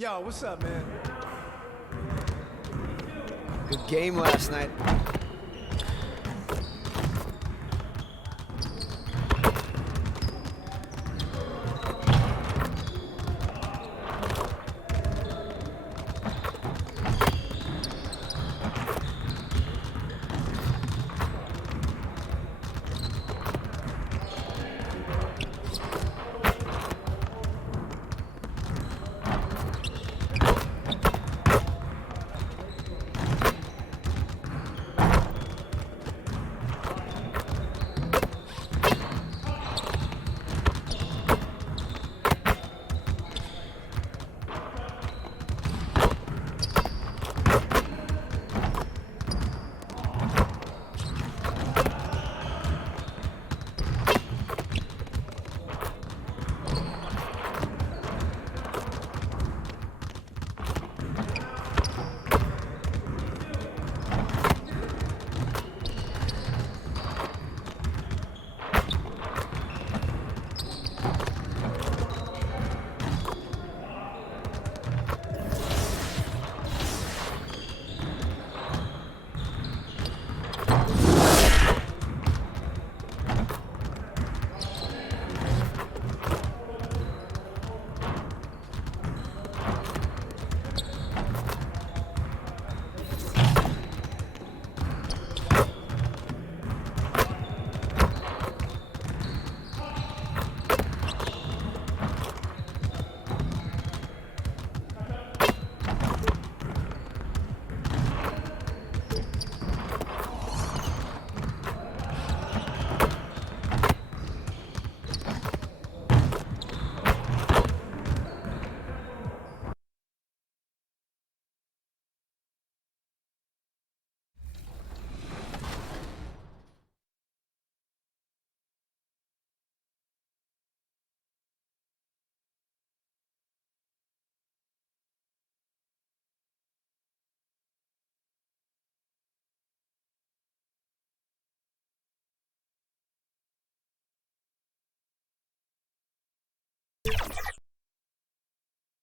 Yo, what's up, man? Good game last night.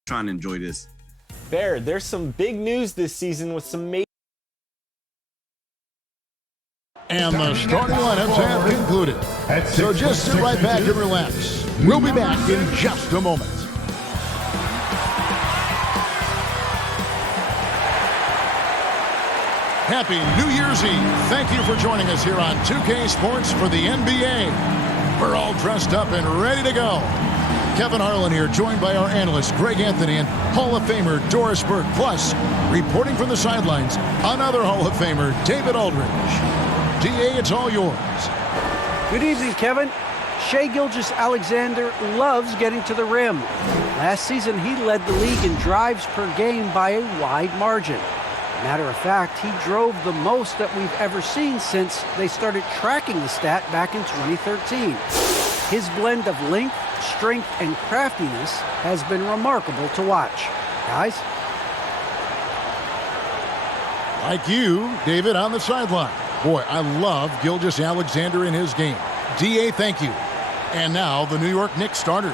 Trying to enjoy this. Bear, there's some big news this season with some major. And the starting lineups have concluded. So just sit right back and relax. We'll be back in just a moment. Happy New Year's Eve. Thank you for joining us here on 2K Sports for the NBA. We're all dressed up and ready to go. Kevin Harlan here, joined by our analyst, Greg Anthony, and Hall of Famer Doris Burke. Plus, reporting from the sidelines, another Hall of Famer, David Aldridge. DA, it's all yours. Good evening, Kevin. Shai Gilgeous-Alexander loves getting to the rim. Last season, he led the league in drives per game by a wide margin. Matter of fact, he drove the most that we've ever seen since they started tracking the stat back in 2013. His blend of length, strength, and craftiness has been remarkable to watch. Guys? Like you, David, on the sideline. Boy, I love Gilgeous-Alexander in his game. DA, thank you. And now the New York Knicks starters.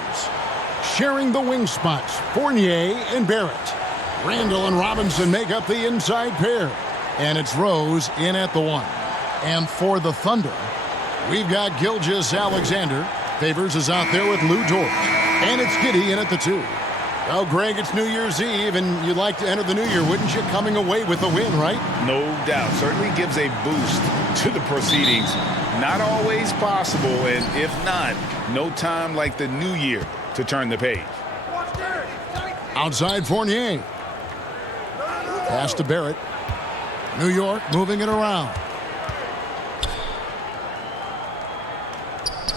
Sharing the wing spots, Fournier and Barrett. Randall and Robinson make up the inside pair. And it's Rose in at the 1. And for the Thunder, we've got Gilgeous-Alexander. Favors is out there with Lou Dort. And it's Giddey in at the 2. Well, Greg, it's New Year's Eve, and you'd like to enter the new year, wouldn't you? Coming away with a win, right? No doubt. Certainly gives a boost to the proceedings. Not always possible, and if not, no time like the new year to turn the page. Outside Fournier. Pass to Barrett. New York moving it around.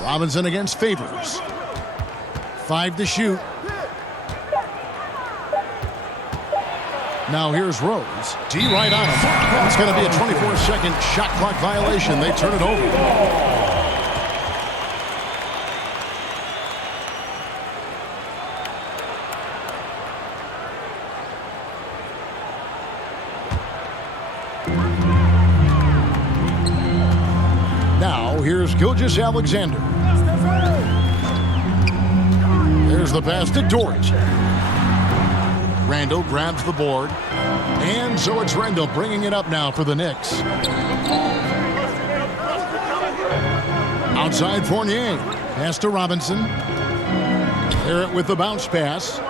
Robinson against Favors. 5 to shoot. Now here's Rose. D right on him. It's going to be a 24-second shot clock violation. They turn it over. Now here's Gilgeous-Alexander. There's the pass to Dort. Randall grabs the board. And so it's Randall bringing it up now for the Knicks. Outside Fournier. Pass to Robinson. Barrett with the bounce pass.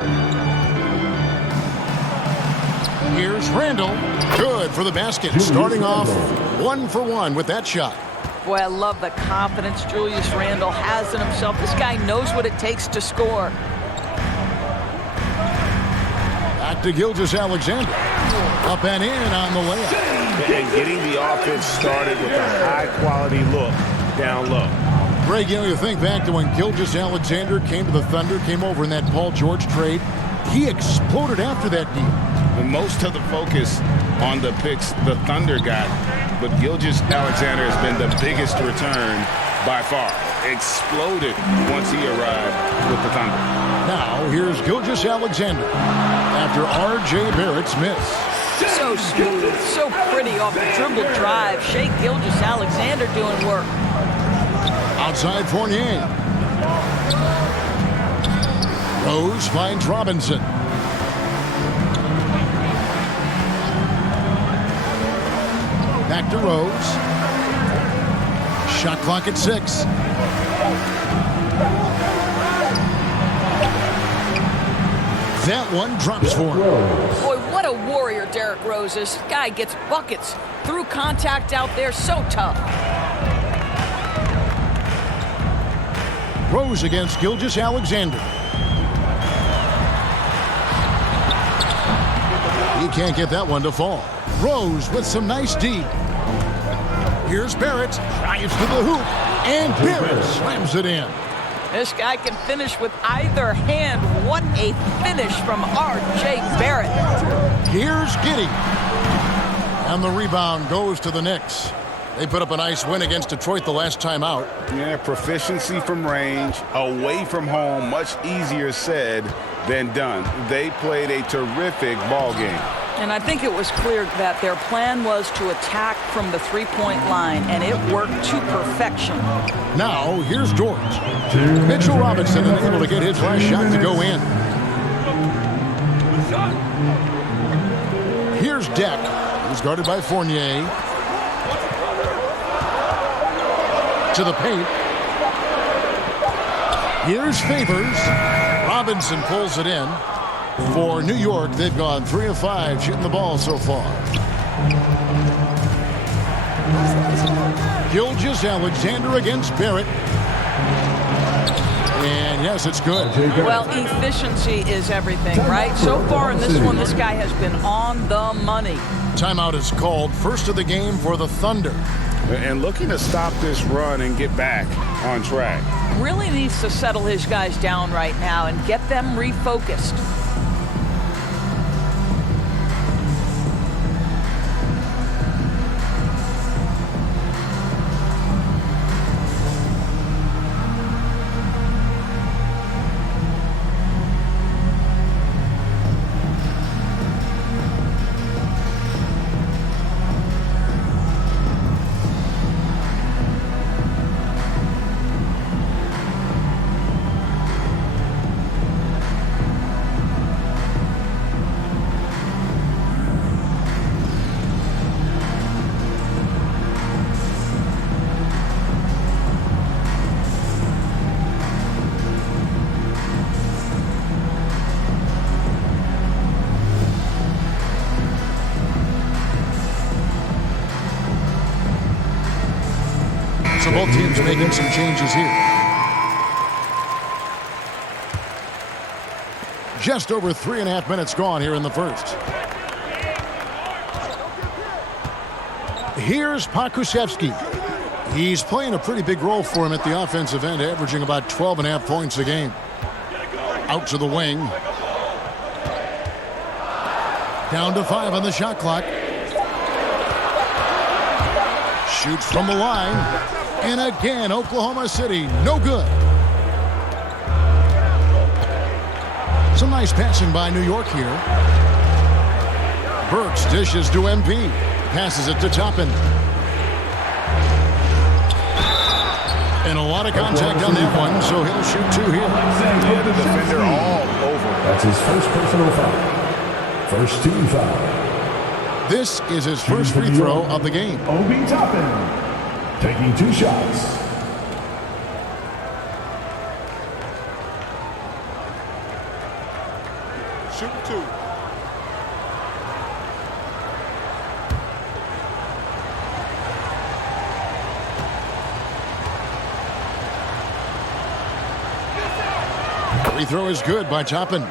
Here's Randall. Good for the basket. Starting off 1 for 1 with that shot. Boy, I love the confidence Julius Randle has in himself. This guy knows what it takes to score. Back to Gilgeous-Alexander. Up and in on the layup. And getting the offense started with a high-quality look down low. Greg, you know, you think back to when Gilgeous-Alexander came to the Thunder, came over in that Paul George trade. He exploded after that deal. And most of the focus on the picks the Thunder got, but Gilgeous-Alexander has been the biggest return by far. Exploded once he arrived with the Thunder. Now, here's Gilgeous-Alexander after R.J. Barrett's miss. So smooth, so pretty off the dribble drive. Shai Gilgeous-Alexander doing work. Outside Fournier. Rose finds Robinson. Back to Rose. Shot clock at 6. That one drops for him. Boy, what a warrior Derrick Rose is. This guy gets buckets through contact out there. So tough. Rose against Gilgeous-Alexander. He can't get that one to fall. Rose with some nice D. Here's Barrett. Drives to the hoop. And Barrett slams it in. This guy can finish with either hand. What a finish from R.J. Barrett. Here's Giddey. And the rebound goes to the Knicks. They put up a nice win against Detroit the last time out. Yeah, proficiency from range, away from home, much easier said than done. They played a terrific ball game. And I think it was clear that their plan was to attack from the three-point line, and it worked to perfection. Now, here's George. Mitchell Robinson unable to get his last shot to go in. Here's Deck. He's guarded by Fournier. To the paint. Here's Favors. Robinson pulls it in. For New York, they've gone 3 of 5 shooting the ball so far. Gilgeous-Alexander against Barrett. And yes, it's good. Well, efficiency is everything, right? So far in this one, this guy has been on the money. Timeout is called. First of the game for the Thunder. And looking to stop this run and get back on track. Really needs to settle his guys down right now and get them refocused. So both teams making some changes here. Just over 3.5 minutes gone here in the first. Here's Pokusevski. He's playing a pretty big role for him at the offensive end, averaging about 12.5 points a game. Out to the wing. Down to 5 on the shot clock. Shoots from the line. And again, Oklahoma City, no good. Some nice passing by New York here. Burks dishes to MP. Passes it to Toppin. And a lot of contact on that one, so he'll shoot 2 here. Yeah, the defender all over. That's his first personal foul. First team foul. This is his first free throw of the game. Obi Toppin taking 2 shots. Shooting 2. Free throw is good by Toppin.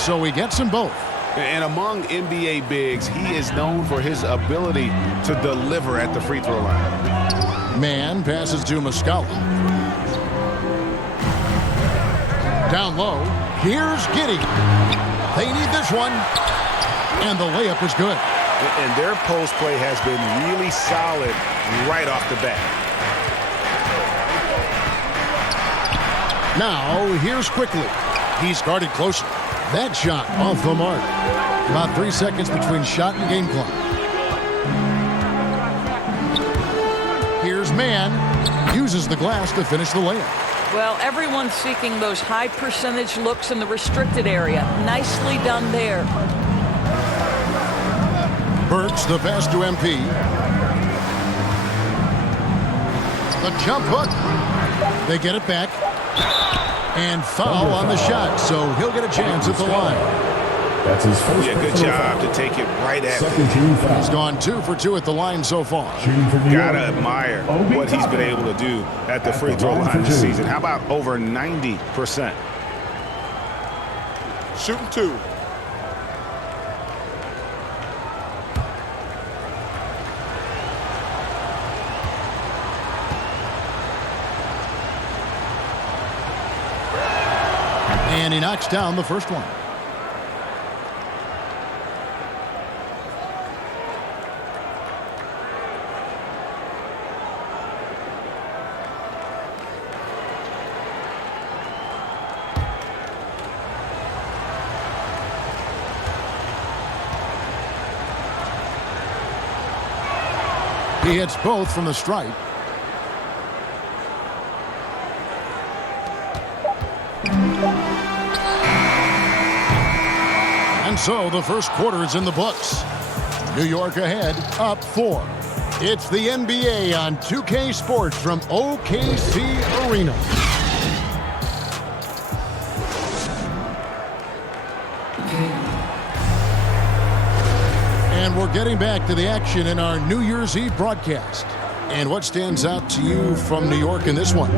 So he gets them both. And among NBA bigs, he is known for his ability to deliver at the free throw line. Man passes to Muscala. Down low. Here's Giddey. They need this one. And the layup is good. And their post play has been really solid right off the bat. Now, here's Quickly. He's guarded closer. That shot off the mark. About 3 seconds between shot and game clock. Here's Man. Uses the glass to finish the layup. Well, everyone's seeking those high percentage looks in the restricted area. Nicely done there. Burks the pass to MP. The jump hook. They get it back. And foul on the shot, so he'll get a chance at the line. That's his first. Yeah, good job to take it right at Second him. team foul. He's gone 2 for 2 at the line so far. Shooting for New York. Gotta admire what he's been able to do at the free throw line this season. How about over 90%? Shooting 2. And he knocks down the first one. He hits both from the stripe. And so the first quarter is in the books. New York ahead, up 4. It's the NBA on 2K Sports from OKC Arena. And we're getting back to the action in our New Year's Eve broadcast. And what stands out to you from New York in this one?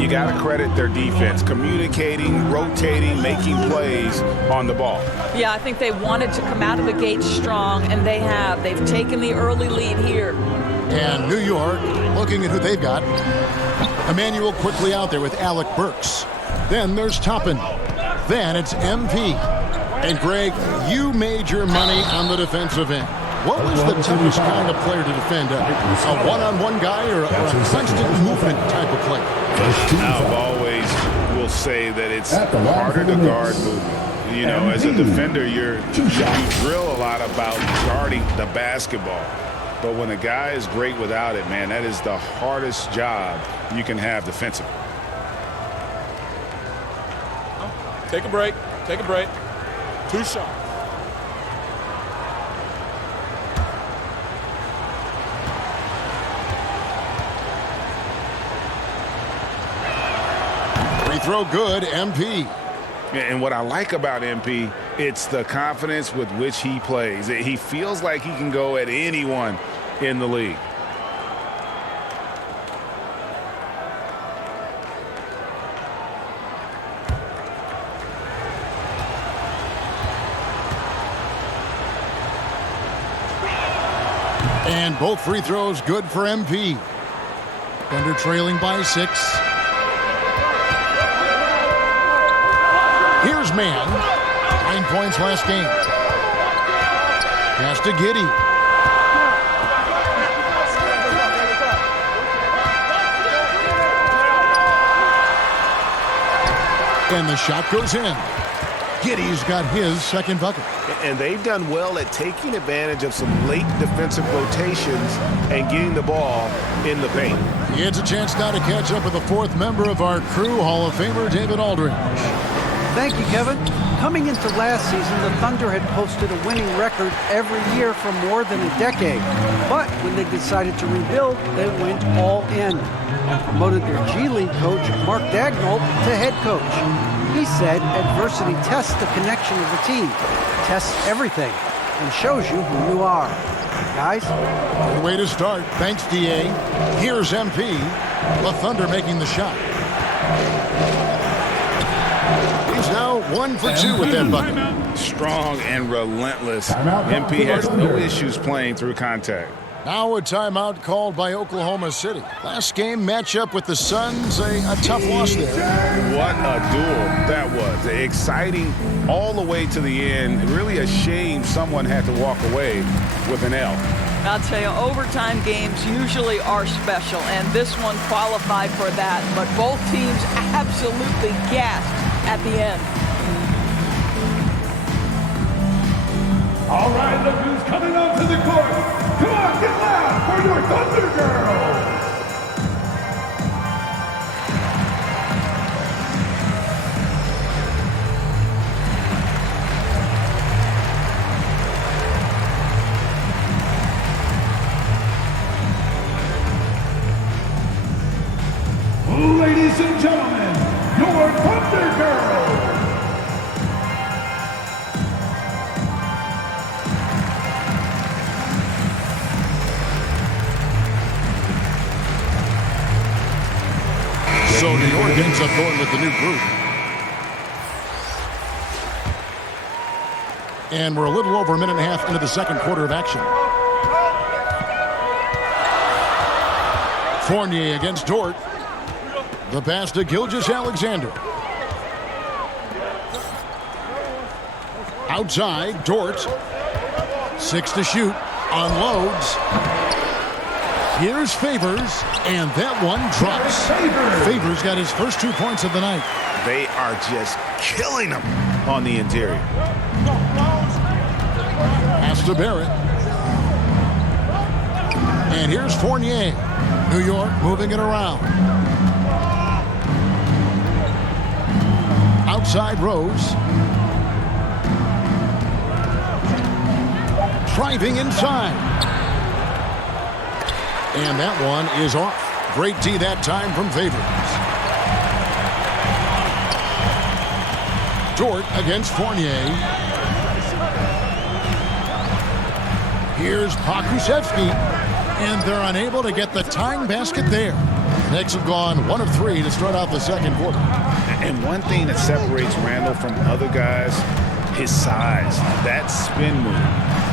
You got to credit their defense, communicating, rotating, making plays on the ball. Yeah, I think they wanted to come out of the gate strong, and they have. They've taken the early lead here. And New York, looking at who they've got. Emmanuel quickly out there with Alec Burks. Then there's Toppin. Then it's MP. And Greg, you made your money on the defensive end. What was the toughest kind of player to defend? A one-on-one guy or a constant movement type of player? I've always will say that it's harder to guard movement. You know, as a defender, you drill a lot about guarding the basketball. But when a guy is great without it, man, that is the hardest job you can have defensively. Take a break. Take a break. 2 shots. Free throw good, MP. And what I like about MP, it's the confidence with which he plays. He feels like he can go at anyone in the league. And both free throws good for MP. Thunder trailing by 6. Here's Man. 9 points last game. Pass to Giddey. And the shot goes in. Giddey's got his second bucket. And they've done well at taking advantage of some late defensive rotations and getting the ball in the paint. It's a chance now to catch up with the fourth member of our crew, Hall of Famer David Aldridge. Thank you, Kevin. Coming into last season, the Thunder had posted a winning record every year for more than a decade. But when they decided to rebuild, they went all in and promoted their G League coach, Mark Dagnall, to head coach. He said adversity tests the connection of the team, tests everything, and shows you who you are. Guys? Good way to start. Thanks, D.A. Here's MP. The Thunder making the shot. He's now 1 for 2 with that bucket. Strong and relentless. Timeout. MP has no issues playing through contact. Now a timeout called by Oklahoma City. Last game matchup with the Suns, a tough loss there. What a duel that was. Exciting all the way to the end. Really a shame someone had to walk away with an L. I'll tell you, overtime games usually are special, and this one qualified for that. But both teams absolutely gassed at the end. All right, look who's coming onto the court. Come on, get loud for your Thunder Girls. Ladies and gentlemen, your Thunder Girls. So New York ends up going with the new group. And we're a little over a minute and a half into the second quarter of action. Fournier against Dort. The pass to Gilgeous-Alexander. Outside, Dort. 6 to shoot. Unloads. Here's Favors, and that one drops. Favors got his first 2 points of the night. They are just killing them on the interior. Pass to Barrett. And here's Fournier. New York moving it around. Outside Rose. Driving inside. And that one is off. Great D that time from Favors. Dort against Fournier. Here's Pokusevski. And they're unable to get the tying basket there. The Knicks have gone 1 of 3 to start out the second quarter. And one thing that separates Randall from other guys, his size. That spin move.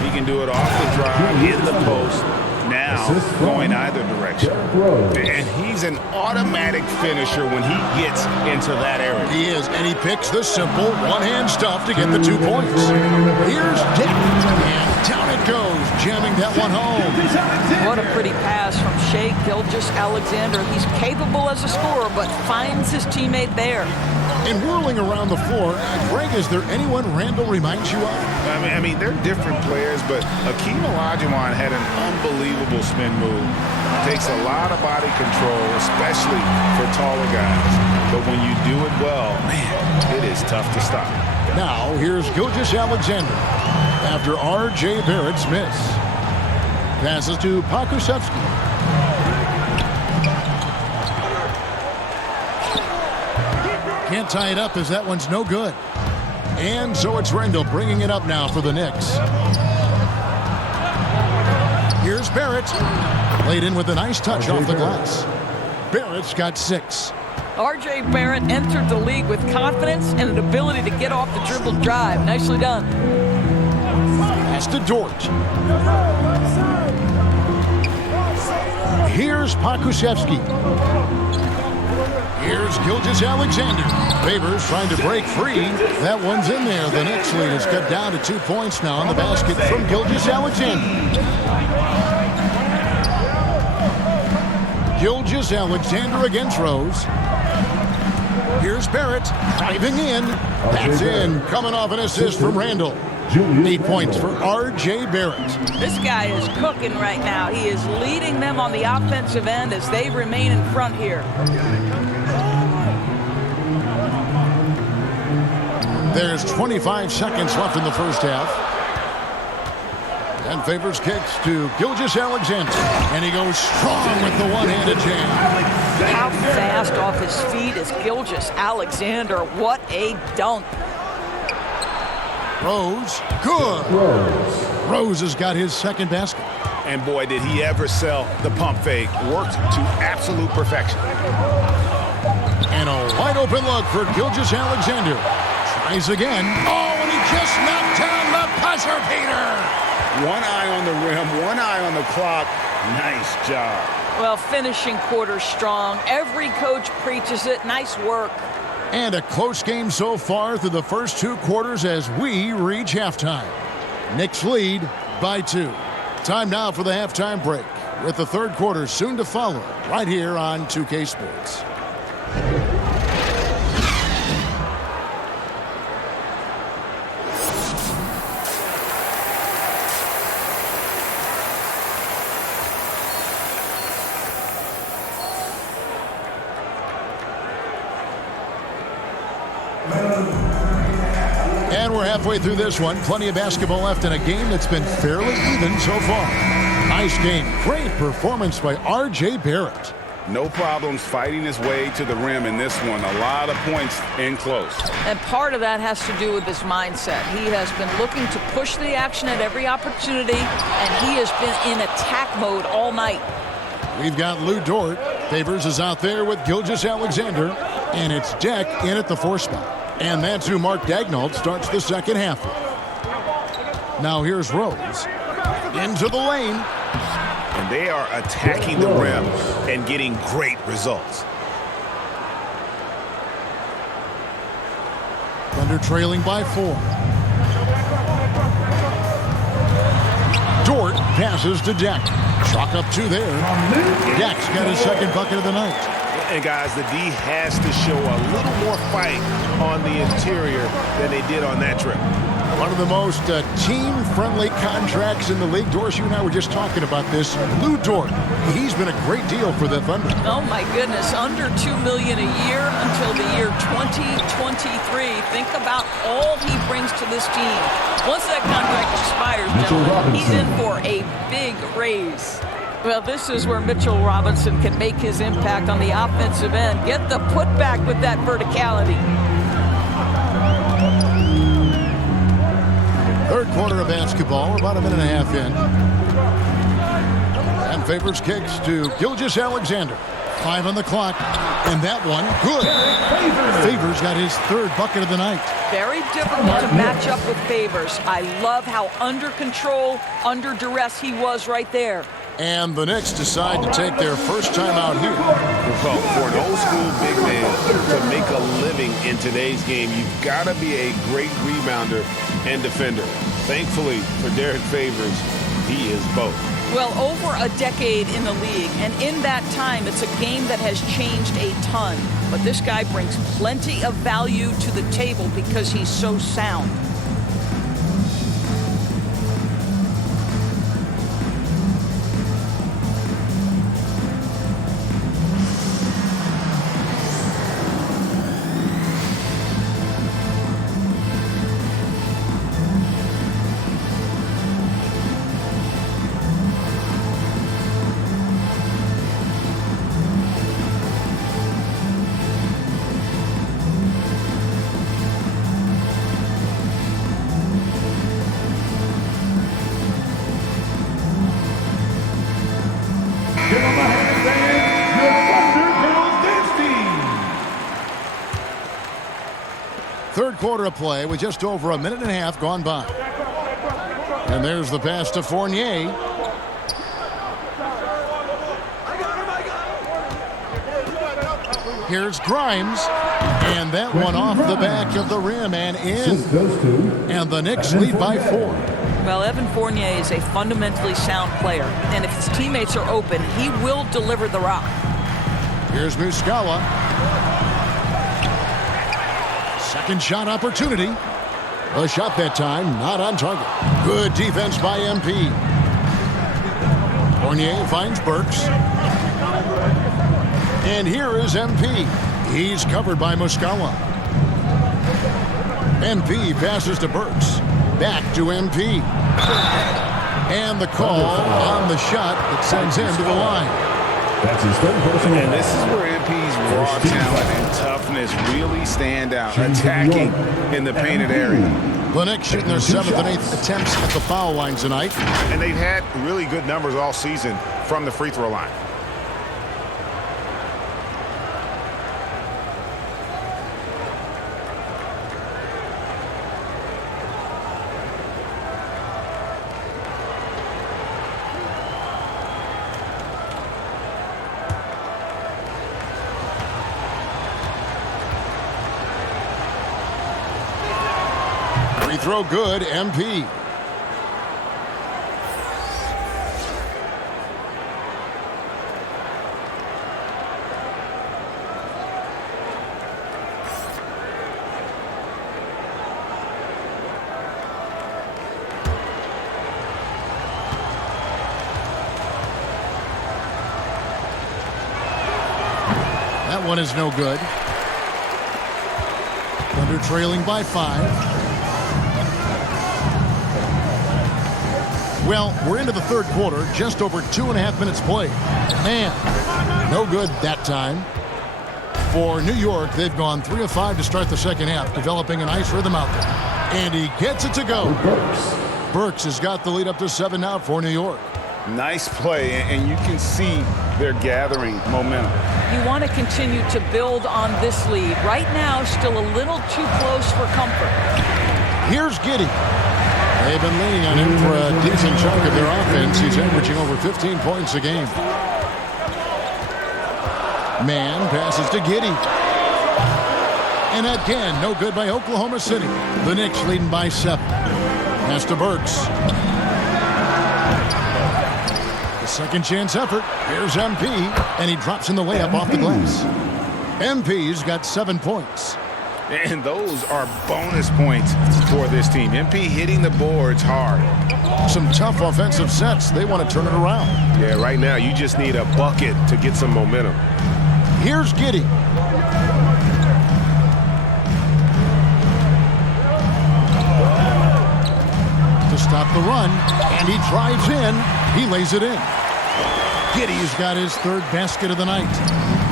He can do it off the drive, hit the post. Now going either direction. And he's an automatic finisher when he gets into that area. He is, and he picks the simple one-hand stuff to get the 2 points. Here's Dick, and down it goes, jamming that one home. What a pretty pass from Shai Gilgeous-Alexander. He's capable as a scorer, but finds his teammate there. And whirling around the floor, Greg, is there anyone Randall reminds you of? I mean, they're different players, but Akeem Olajuwon had an unbelievable spin move. Takes a lot of body control, especially for taller guys. But when you do it well, man, it is tough to stop. Now, here's Gilgeous-Alexander after R.J. Barrett's miss. Passes to Pokusevski. Can't tie it up as that one's no good. And so it's Randall bringing it up now for the Knicks. Here's Barrett. Laid in with a nice touch off the glass. Barrett's got 6. R.J. Barrett entered the league with confidence and an ability to get off the dribble drive. Nicely done. Pass to Dort. Here's Pokusevski. Here's Gilgeous-Alexander. Favors trying to break free. That one's in there. The Knicks lead is cut down to 2 points now on the basket from Gilgeous-Alexander. Gilgeous-Alexander against Rose. Here's Here's Barrett driving in. That's in, coming off an assist from Randall. 8 points for R.J. Barrett. This guy is cooking right now. He is leading them on the offensive end as they remain in front here. There's 25 seconds left in the first half. And Favors kicks to Gilgeous-Alexander. And he goes strong with the one-handed jam. How fast off his feet is Gilgeous-Alexander. What a dunk. Rose, good. Rose has got his second basket. And boy, did he ever sell the pump fake. Worked to absolute perfection. And a wide open look for Gilgeous-Alexander. Tries again. Oh, and he just knocked down the buzzer beater. One eye on the rim, one eye on the clock. Nice job. Well, finishing quarter strong. Every coach preaches it. Nice work. And a close game so far through the first 2 quarters as we reach halftime. Knicks lead by 2. Time now for the halftime break, with the third quarter soon to follow right here on 2K Sports. And we're halfway through this one. Plenty of basketball left in a game that's been fairly even so far. Nice game. Great performance by R.J. Barrett. No problems fighting his way to the rim in this one. A lot of points in close. And part of that has to do with his mindset. He has been looking to push the action at every opportunity, and he has been in attack mode all night. We've got Lou Dort. Favors is out there with Gilgeous-Alexander, and it's Deck in at the 4 spot. And that's who Mark Daigneault starts the second half with. Now here's Rose. Into the lane. And they are attacking the rim and getting great results. Thunder trailing by 4. Dort passes to Deck. Chalk up 2 there. Deck's got his second bucket of the night. And guys, the D has to show a little more fight on the interior than they did on that trip. One of the most team-friendly contracts in the league. Doris, you and I were just talking about this. Lou Dort, he's been a great deal for the Thunder. Oh my goodness, under $2 million a year until the year 2023. Think about all he brings to this team. Once that contract expires, gentlemen, he's in for a big raise. Well, this is where Mitchell Robinson can make his impact on the offensive end. Get the putback with that verticality. Third quarter of basketball, we're about a minute and a half in. And Favors kicks to Gilgeous-Alexander. 5 on the clock, and that one, good. Favors got his third bucket of the night. Very difficult to match up with Favors. I love how under control, under duress he was right there. And the Knicks decide to take their first time out here. Well, for an old school big man to make a living in today's game, you've got to be a great rebounder and defender. Thankfully for Derek Favors, he is both. Well, over a decade in the league, and in that time, it's a game that has changed a ton. But this guy brings plenty of value to the table because he's so sound. Third quarter of play with just over a minute and a half gone by. And there's the pass to Fournier. Here's Grimes. And that one off the back of the rim and in. And the Knicks lead by 4. Well, Evan Fournier is a fundamentally sound player. And if his teammates are open, he will deliver the rock. Here's Muscala. Second shot opportunity. A shot that time, not on target. Good defense by MP. Fournier finds Burks. And here is MP. He's covered by Muscala. MP passes to Burks. Back to MP. And the call on the shot that sends him to the line. That's his third personal. And this is where MP's raw talent and toughness really stand out, attacking in the painted area. The Knicks shooting their 7th and 8th attempts at the foul line tonight. And they've had really good numbers all season from the free throw line. Free throw good, MP. That one is no good. Thunder trailing by 5. Well, we're into the third quarter, just over 2.5 minutes played. Man, no good that time. For New York, they've gone 3 of 5 to start the second half, developing a nice rhythm out there. And he gets it to go. Burks has got the lead up to 7 now for New York. Nice play, and you can see they're gathering momentum. You want to continue to build on this lead. Right now, still a little too close for comfort. Here's Giddey. They've been leaning on him for a decent chunk of their offense. He's averaging over 15 points a game. Man passes to Giddey. And again, no good by Oklahoma City. The Knicks leading by 7. Pass to Burks. The second chance effort. Here's MP. And he drops in the layup off the glass. MP's got 7 points. And those are bonus points for this team. MP hitting the boards hard. Some tough offensive sets. They want to turn it around. Yeah, right now you just need a bucket to get some momentum. Here's Giddey. To stop the run, and he drives in. He lays it in. Giddey's got his 3rd basket of the night.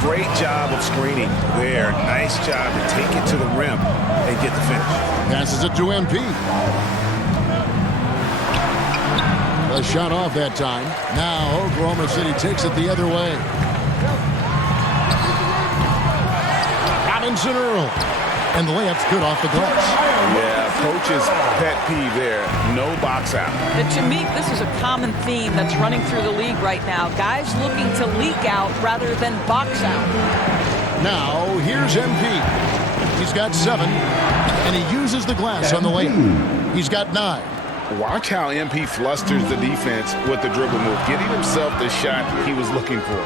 Great job of screening there. Nice job to take it to the rim and get the finish. Passes it to MP. A shot off that time. Now Oklahoma City takes it the other way. Robinson Earl. And the layup's good off the glass. Yeah, coach's pet peeve there. No box out. And to me, this is a common theme that's running through the league right now. Guys looking to leak out rather than box out. Now, here's MP. He's got 7, and he uses the glass on the layup. He's got 9. Watch how MP flusters the defense with the dribble move, getting himself the shot he was looking for.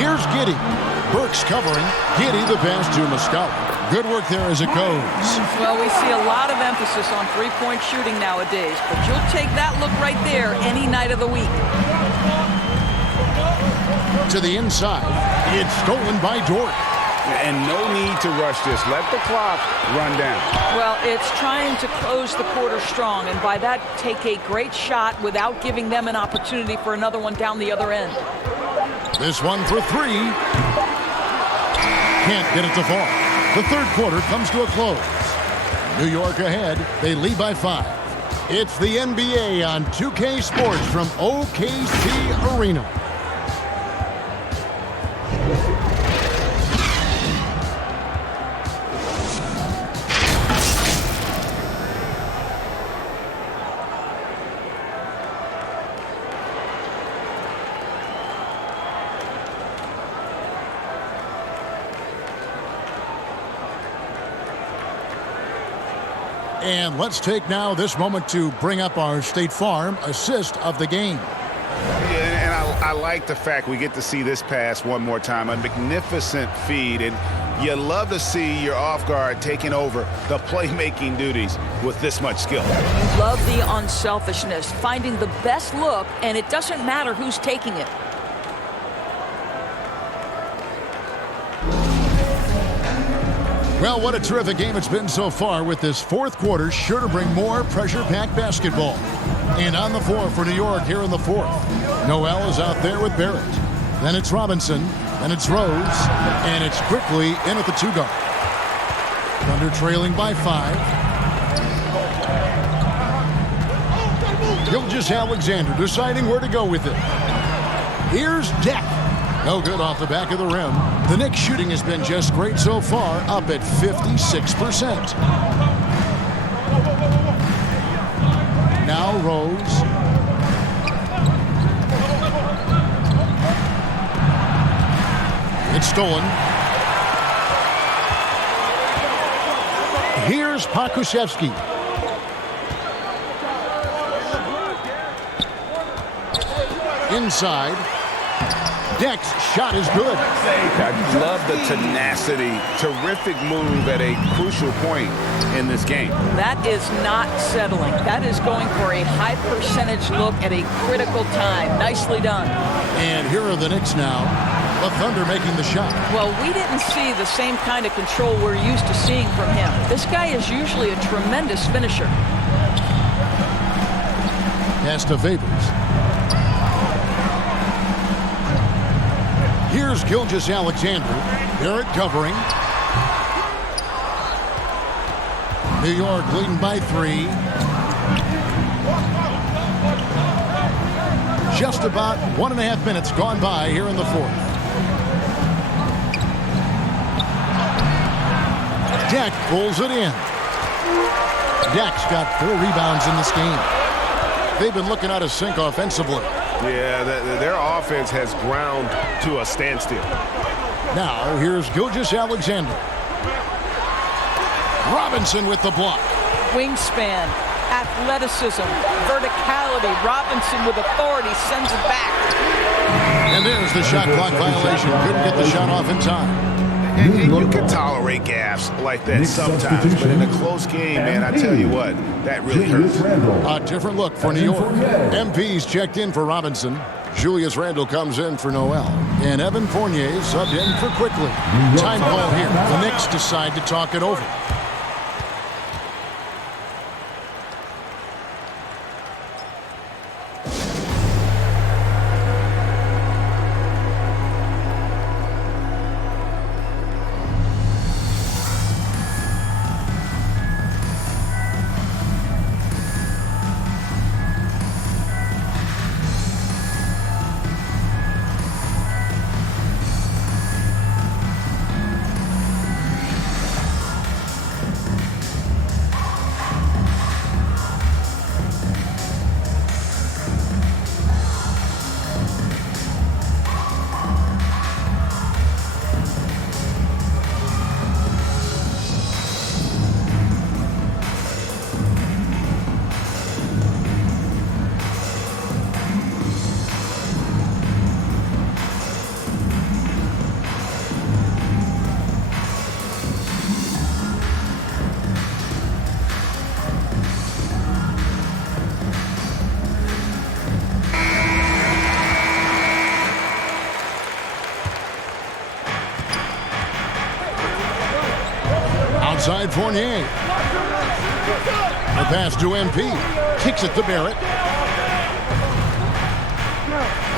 Here's Giddey. Burks covering. Giddey the pass to Muscala. Good work there as it goes. Well, we see a lot of emphasis on three-point shooting nowadays, but you'll take that look right there any night of the week. To the inside. It's stolen by Dort. And no need to rush this. Let the clock run down. Well, it's trying to close the quarter strong, and by that, take a great shot without giving them an opportunity for another one down the other end. This one for 3. Can't get it to fall. The third quarter comes to a close. New York ahead. They lead by 5. It's the NBA on 2K Sports from OKC Arena. And let's take now this moment to bring up our State Farm assist of the game. Yeah, and I like the fact we get to see this pass one more time. A magnificent feed, and you love to see your off guard taking over the playmaking duties with this much skill. You love the unselfishness, finding the best look, and it doesn't matter who's taking it. Well, what a terrific game it's been so far, with this fourth quarter sure to bring more pressure-packed basketball. And on the floor for New York here in the fourth, Noel is out there with Barrett. Then it's Robinson, then it's Rose, and it's quickly in at the 2-guard. Thunder trailing by 5. Gilgeous-Alexander deciding where to go with it. Here's Deck. No good off the back of the rim. The Knicks shooting has been just great so far, up at 56%. Now Rose. It's stolen. Here's Pokusevski. Inside. Deck's shot is good. I love the tenacity. Terrific move at a crucial point in this game. That is not settling. That is going for a high percentage look at a critical time. Nicely done. And here are the Knicks now. The Thunder making the shot. Well, we didn't see the same kind of control we're used to seeing from him. This guy is usually a tremendous finisher. Pass to Favors. Here's Gilgeous-Alexander. Barrett covering. New York leading by 3. Just about 1.5 minutes gone by here in the fourth. Deck pulls it in. Deck's got 4 rebounds in this game. They've been looking out of sync offensively. Yeah, their offense has ground to a standstill. Now, here's Gilgeous-Alexander. Robinson with the block. Wingspan, athleticism, verticality. Robinson with authority sends it back. And there's the shot clock violation. Couldn't get the shot off in time. And you can tolerate gaffes like that sometimes, but in a close game, man, I tell you what, that really hurts. A different look for New York. MP's checked in for Robinson. Julius Randle comes in for Noel. And Evan Fournier subbed in for Quickly. Time call here. The Knicks decide to talk it over. Outside Fournier. The pass to MP. Kicks it to Barrett.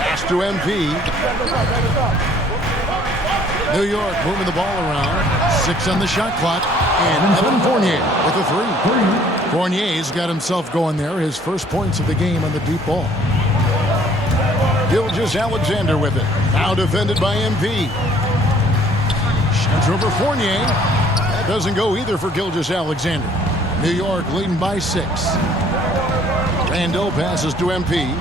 Pass to MP. New York moving the ball around. 6 on the shot clock. And Evan Fournier with a 3. Fournier's got himself going there. His first points of the game on the deep ball. Gilgeous-Alexander with it. Now defended by MP. Shoots over Fournier. That doesn't go either for Gilgeous-Alexander. New York leading by 6. Randle passes to MP.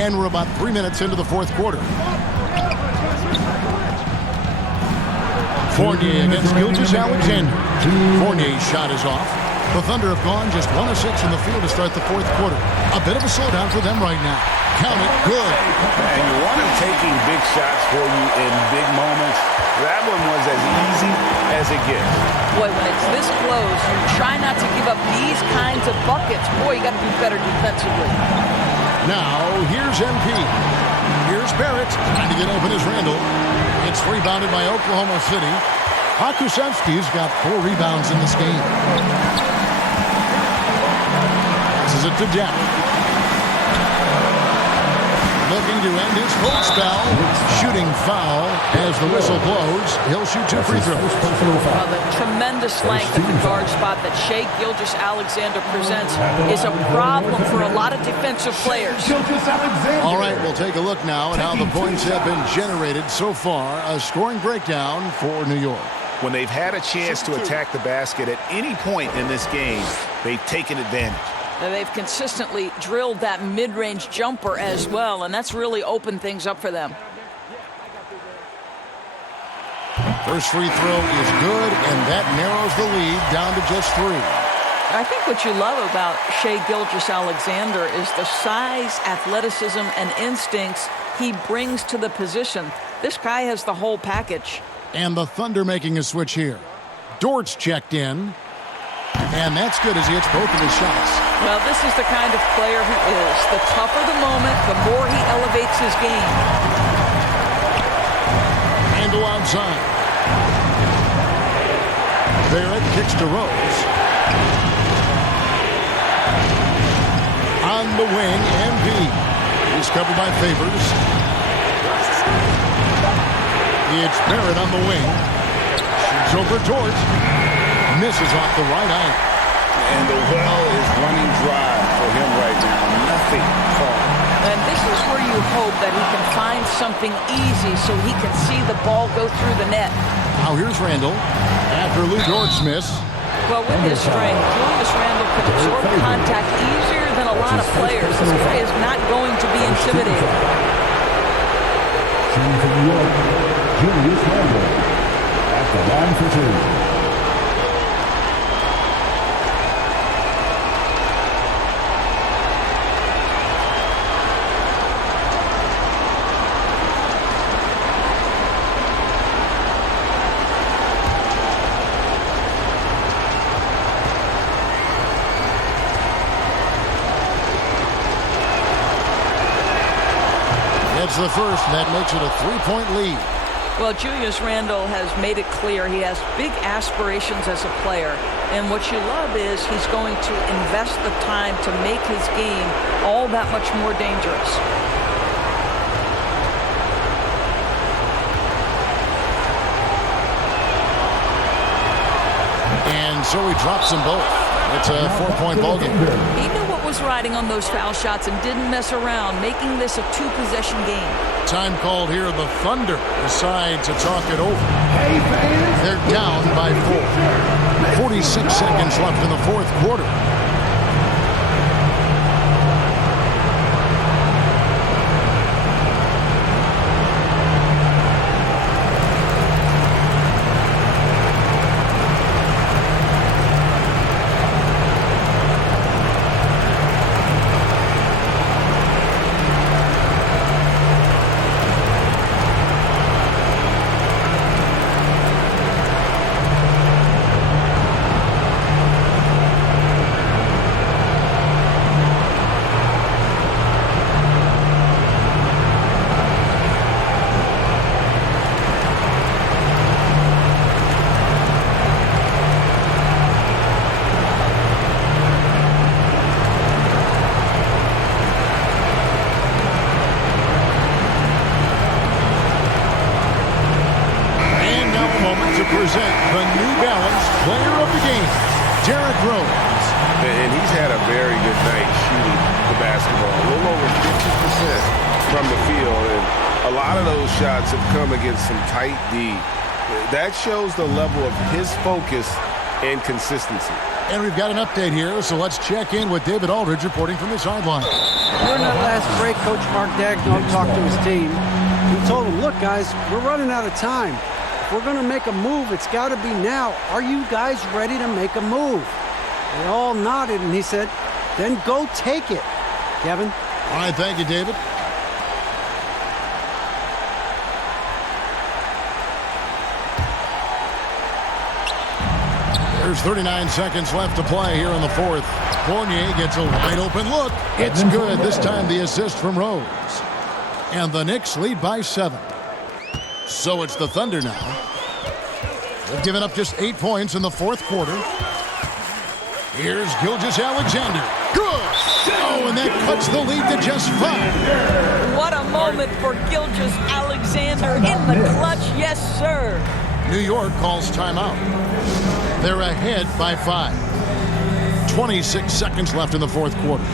And we're about 3 minutes into the fourth quarter. Fournier against Gilgeous-Alexander. Fournier's shot is off. The Thunder have gone just 1 of 6 from the field to start the fourth quarter. A bit of a slowdown for them right now. Count it, good. And you want him taking big shots for you in big moments. That one was as easy as it gets. Boy, when it's this close, you try not to give up these kinds of buckets. Boy, you got to do better defensively. Now, here's MP. Here's Barrett, trying to get open as Randall. It's rebounded by Oklahoma City. Hakusevsky's got 4 rebounds in this game. This is it to Jack. Looking to end his full spell. Shooting foul as the whistle blows. He'll shoot 2 free throws. Well, the tremendous length at the guard spot that Shai Gilgeous-Alexander presents is a problem for a lot of defensive players. All right, we'll take a look now at how the points have been generated so far. A scoring breakdown for New York. When they've had a chance to attack the basket at any point in this game, they've taken advantage. Now, they've consistently drilled that mid-range jumper as well, and that's really opened things up for them. First free throw is good, and that narrows the lead down to just 3. I think what you love about Shai Gilgeous-Alexander is the size, athleticism, and instincts he brings to the position. This guy has the whole package. And the Thunder making a switch here. Dort's checked in. And that's good as he hits both of his shots. Well, this is the kind of player he is. The tougher the moment, the more he elevates his game. Handle outside. Barrett kicks to Rose. On the wing, MP. He's covered by Favors. It's Barrett on the wing. Shoots over Dort. Misses off the right eye. And the well is running dry for him right now. Nothing falling. And this is where you hope that he can find something easy so he can see the ball go through the net. Now here's Randall. After Lou Dort's miss. Well, with his strength, Julius Randle can absorb contact easier than a lot of players. This guy is not going to be intimidated. Shooting for New York, Julius Randle at the line for 2. The first, and that makes it a 3-point lead. Well, Julius Randle has made it clear he has big aspirations as a player. And what you love is he's going to invest the time to make his game all that much more dangerous. And so he drops them both. It's a 4-point ball game. He knew what was riding on those foul shots and didn't mess around, making this a 2-possession game. Time called here. The Thunder decide to talk it over. Hey, fans. They're down by 4. 46 seconds left in the fourth quarter. Present the New Balance Player of the Game, Derrick Rose. And he's had a very good night shooting the basketball. A little over 50% from the field. And a lot of those shots have come against some tight D. That shows the level of his focus and consistency. And we've got an update here, so let's check in with David Aldridge reporting from the sideline. During that last break, Coach Mark Daigneault talked to his team. He told them, look, guys, we're running out of time. If we're going to make a move, it's got to be now. Are you guys ready to make a move? They all nodded, and he said, then go take it. Kevin? All right, thank you, David. There's 39 seconds left to play here in the fourth. Fournier gets a wide open look. It's good. This time the assist from Rose. And the Knicks lead by 7. So it's the Thunder now. They've given up just 8 points in the fourth quarter. Here's Gilgeous-Alexander. Good! Oh, and that cuts the lead to just 5. What a moment for Gilgeous-Alexander in the clutch. Yes, sir. New York calls timeout. They're ahead by 5. 26 seconds left in the fourth quarter.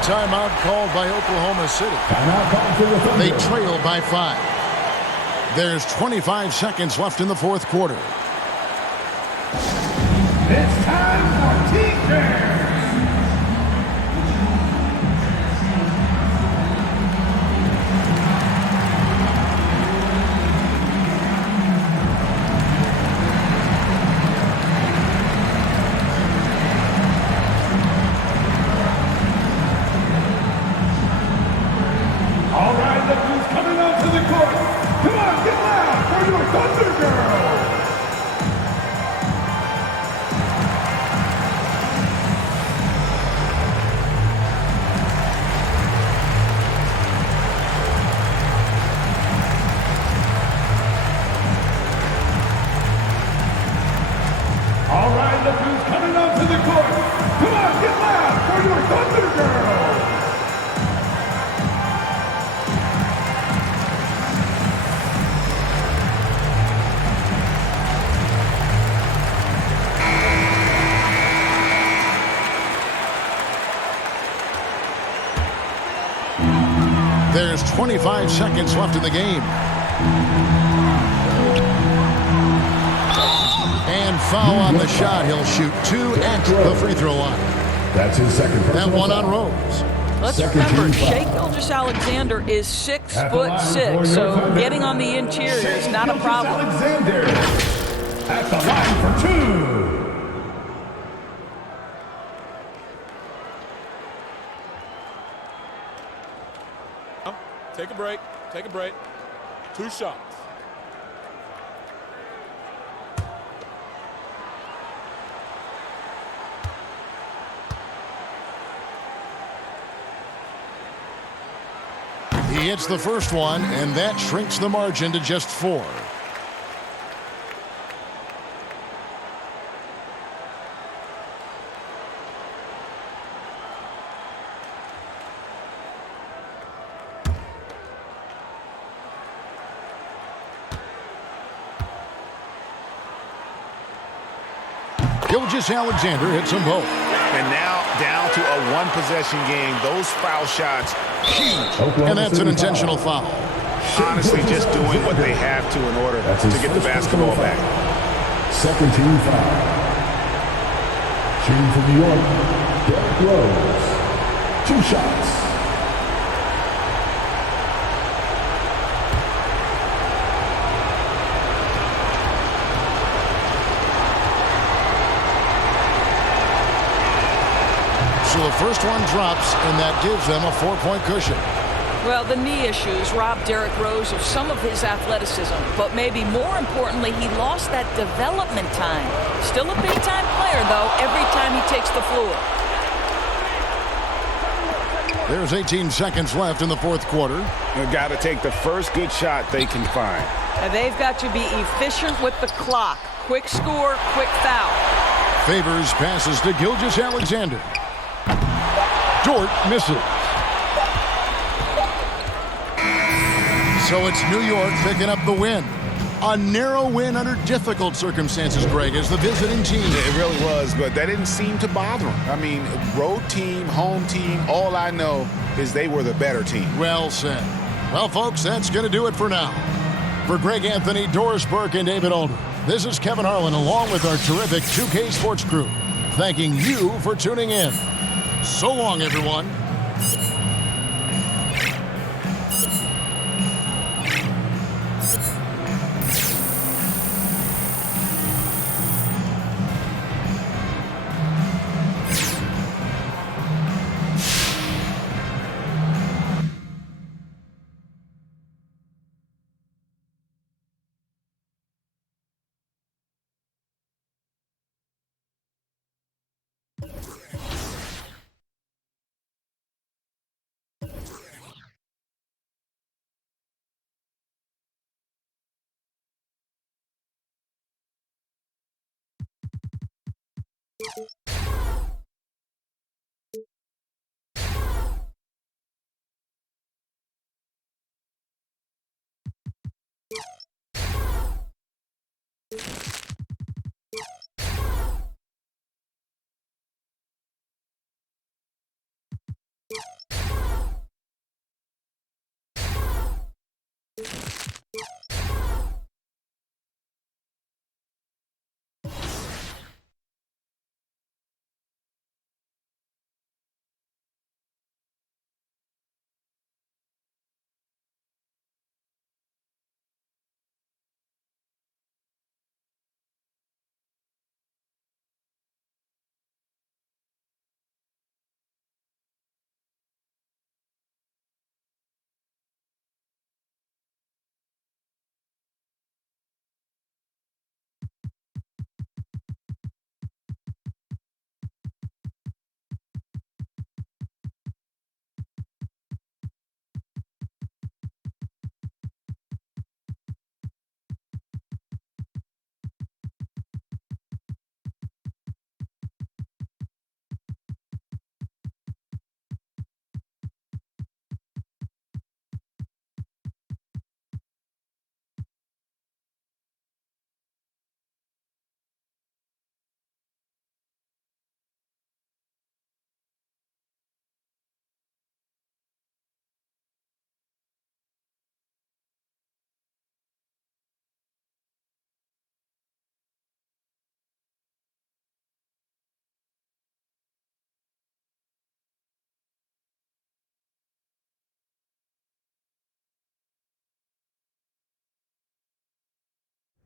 Timeout called by Oklahoma City. They trail by 5. There's 25 seconds left in the fourth quarter. It's time for T-Bears. There's 25 seconds left in the game. And foul on the shot. He'll shoot 2 at the free throw line. That's his second. That one on Rose. Let's remember, Shai Gilgeous-Alexander is 6'6", so getting on the interior is not a problem. Alexander at the line for 2. Take a break. Take a break. 2 shots. He hits the first one, and that shrinks the margin to just 4. Gilgeous-Alexander hits them both. And now down to a one-possession game. Those foul shots, huge. And that's an intentional foul. Honestly, just doing what they have to in order to get the basketball back. Second team foul. Shooting for New York, Derrick Rose. 2 shots. So the first one drops, and that gives them a 4-point cushion. Well, the knee issues robbed Derrick Rose of some of his athleticism, but maybe more importantly, he lost that development time. Still a big-time player, though, every time he takes the floor. There's 18 seconds left in the fourth quarter. They've got to take the first good shot they can find. And they've got to be efficient with the clock. Quick score, quick foul. Favors passes to Gilgeous-Alexander. Dort misses. So it's New York picking up the win. A narrow win under difficult circumstances, Greg, as the visiting team. It really was, but that didn't seem to bother them. I mean, road team, home team, all I know is they were the better team. Well said. Well, folks, that's going to do it for now. For Greg Anthony, Doris Burke, and David Aldridge, this is Kevin Harlan along with our terrific 2K Sports crew, thanking you for tuning in. So long, everyone.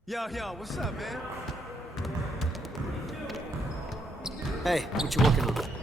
Yo, what's up, man? Hey, what you working on?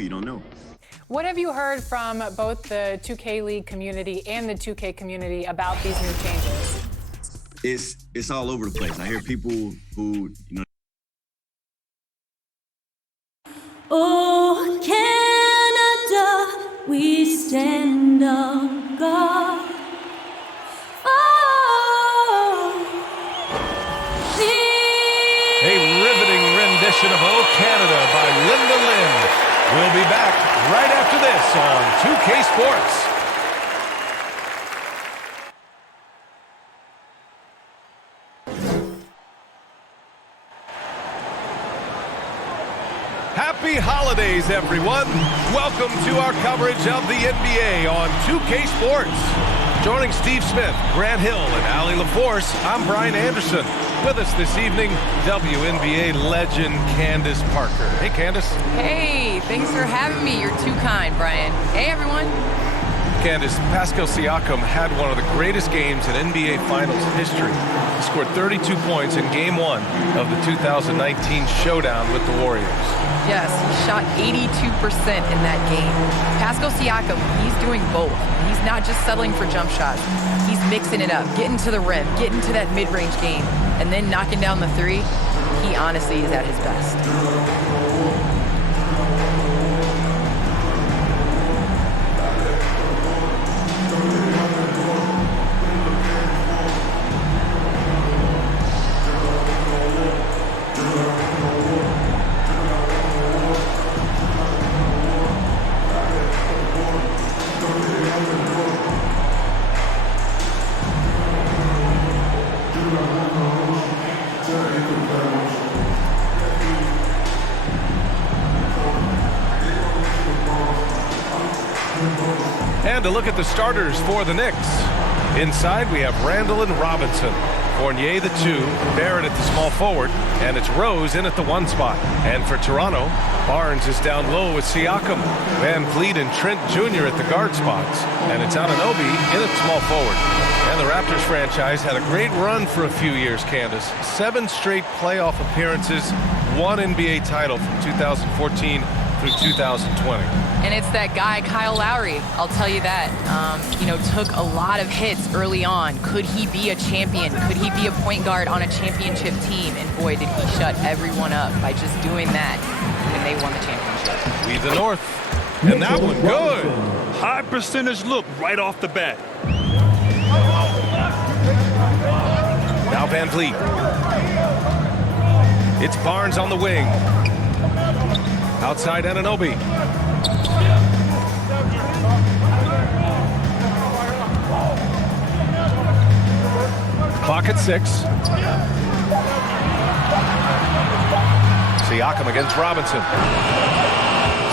You don't know. What have you heard from both the 2K League community and the 2K community about these new changes? It's all over the place. I hear people who, you know. Oh, Canada, we stand on guard. Oh, a riveting rendition of Oh Canada by Linda Lynn. We'll be back right after this on 2K Sports. Happy holidays, everyone. Welcome to our coverage of the NBA on 2K Sports. Joining Steve Smith, Grant Hill, and Allie LaForce, I'm Brian Anderson. With us this evening, WNBA legend Candace Parker. Hey, Candace. Hey, thanks for having me. You're too kind, Brian. Hey, everyone. Candace, Pascal Siakam had one of the greatest games in NBA Finals history. He scored 32 points in Game 1 of the 2019 showdown with the Warriors. Yes, he shot 82% in that game. Pascal Siakam, he's doing both. He's not just settling for jump shots. He's mixing it up, getting to the rim, getting to that mid-range game, and then knocking down the three. He honestly is at his best. And a look at the starters for the Knicks. Inside, we have Randall and Robinson. Fournier, the 2, Barrett at the small forward, and it's Rose in at the 1 spot. And for Toronto, Barnes is down low with Siakam, Van Vliet and Trent Jr. at the guard spots, and it's Anunoby in at small forward. And the Raptors franchise had a great run for a few years, Candace. 7 straight playoff appearances, 1 NBA title from 2014 through 2020. And it's that guy, Kyle Lowry, I'll tell you that. Took a lot of hits early on. Could he be a champion? Could he be a point guard on a championship team? And boy, did he shut everyone up by just doing that when they won the championship. Lead the North. And that one good. High percentage look right off the bat. Now Van Vliet. It's Barnes on the wing. Outside Anunoby. Clock at 6. Siakam against Robinson.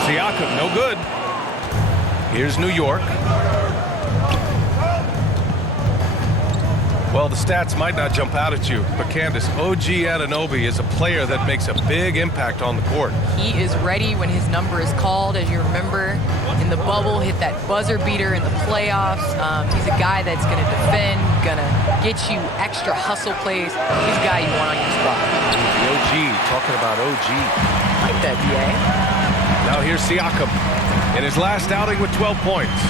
Siakam, no good. Here's New York. Well, the stats might not jump out at you, but Candace, OG Anunoby is a player that makes a big impact on the court. He is ready when his number is called, as you remember. In the bubble, hit that buzzer beater in the playoffs. He's a guy that's going to defend, going to get you extra hustle plays. He's a guy you want on your squad. The OG, talking about OG. Like that, BA. Now here's Siakam in his last outing with 12 points.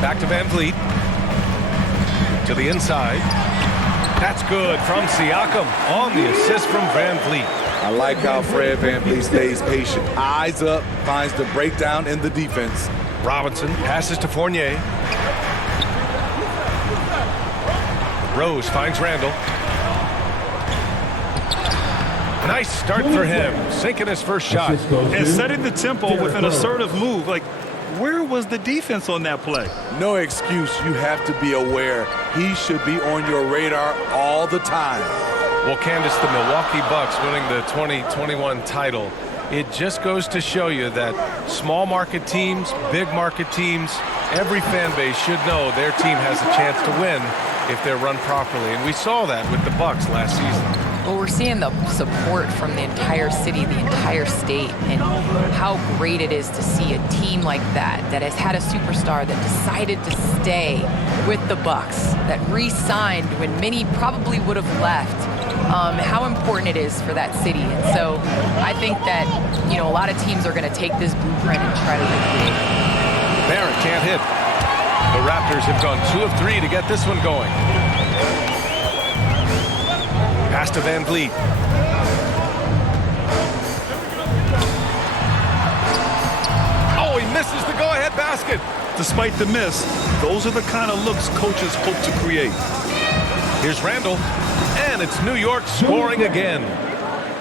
Back to Van Vliet. To the inside. That's good from Siakam on the assist from Van Vliet. I like how Fred Van Vliet stays patient. Eyes up, finds the breakdown in the defense. Robinson passes to Fournier. Rose finds Randall. Nice start for him, sinking his first shot. And setting the tempo with an assertive move. Like, where was the defense on that play? No excuse. You have to be aware. He should be on your radar all the time. Well, Candace, the Milwaukee Bucks winning the 2021 title, it just goes to show you that small market teams, big market teams, every fan base should know their team has a chance to win if they're run properly. And we saw that with the Bucks last season. Well, we're seeing the support from the entire city, the entire state, and how great it is to see a team like that has had a superstar that decided to stay with the Bucks, that re-signed when many probably would have left. how important it is for that city. And so I think that, you know, a lot of teams are going to take this blueprint and try to recreate it. Barrett can't hit. The Raptors have gone 2 of 3 to get this one going. Pass to Van Vliet. Oh, he misses the go-ahead basket. Despite the miss, those are the kind of looks coaches hope to create. Here's Randall, and it's New York scoring again.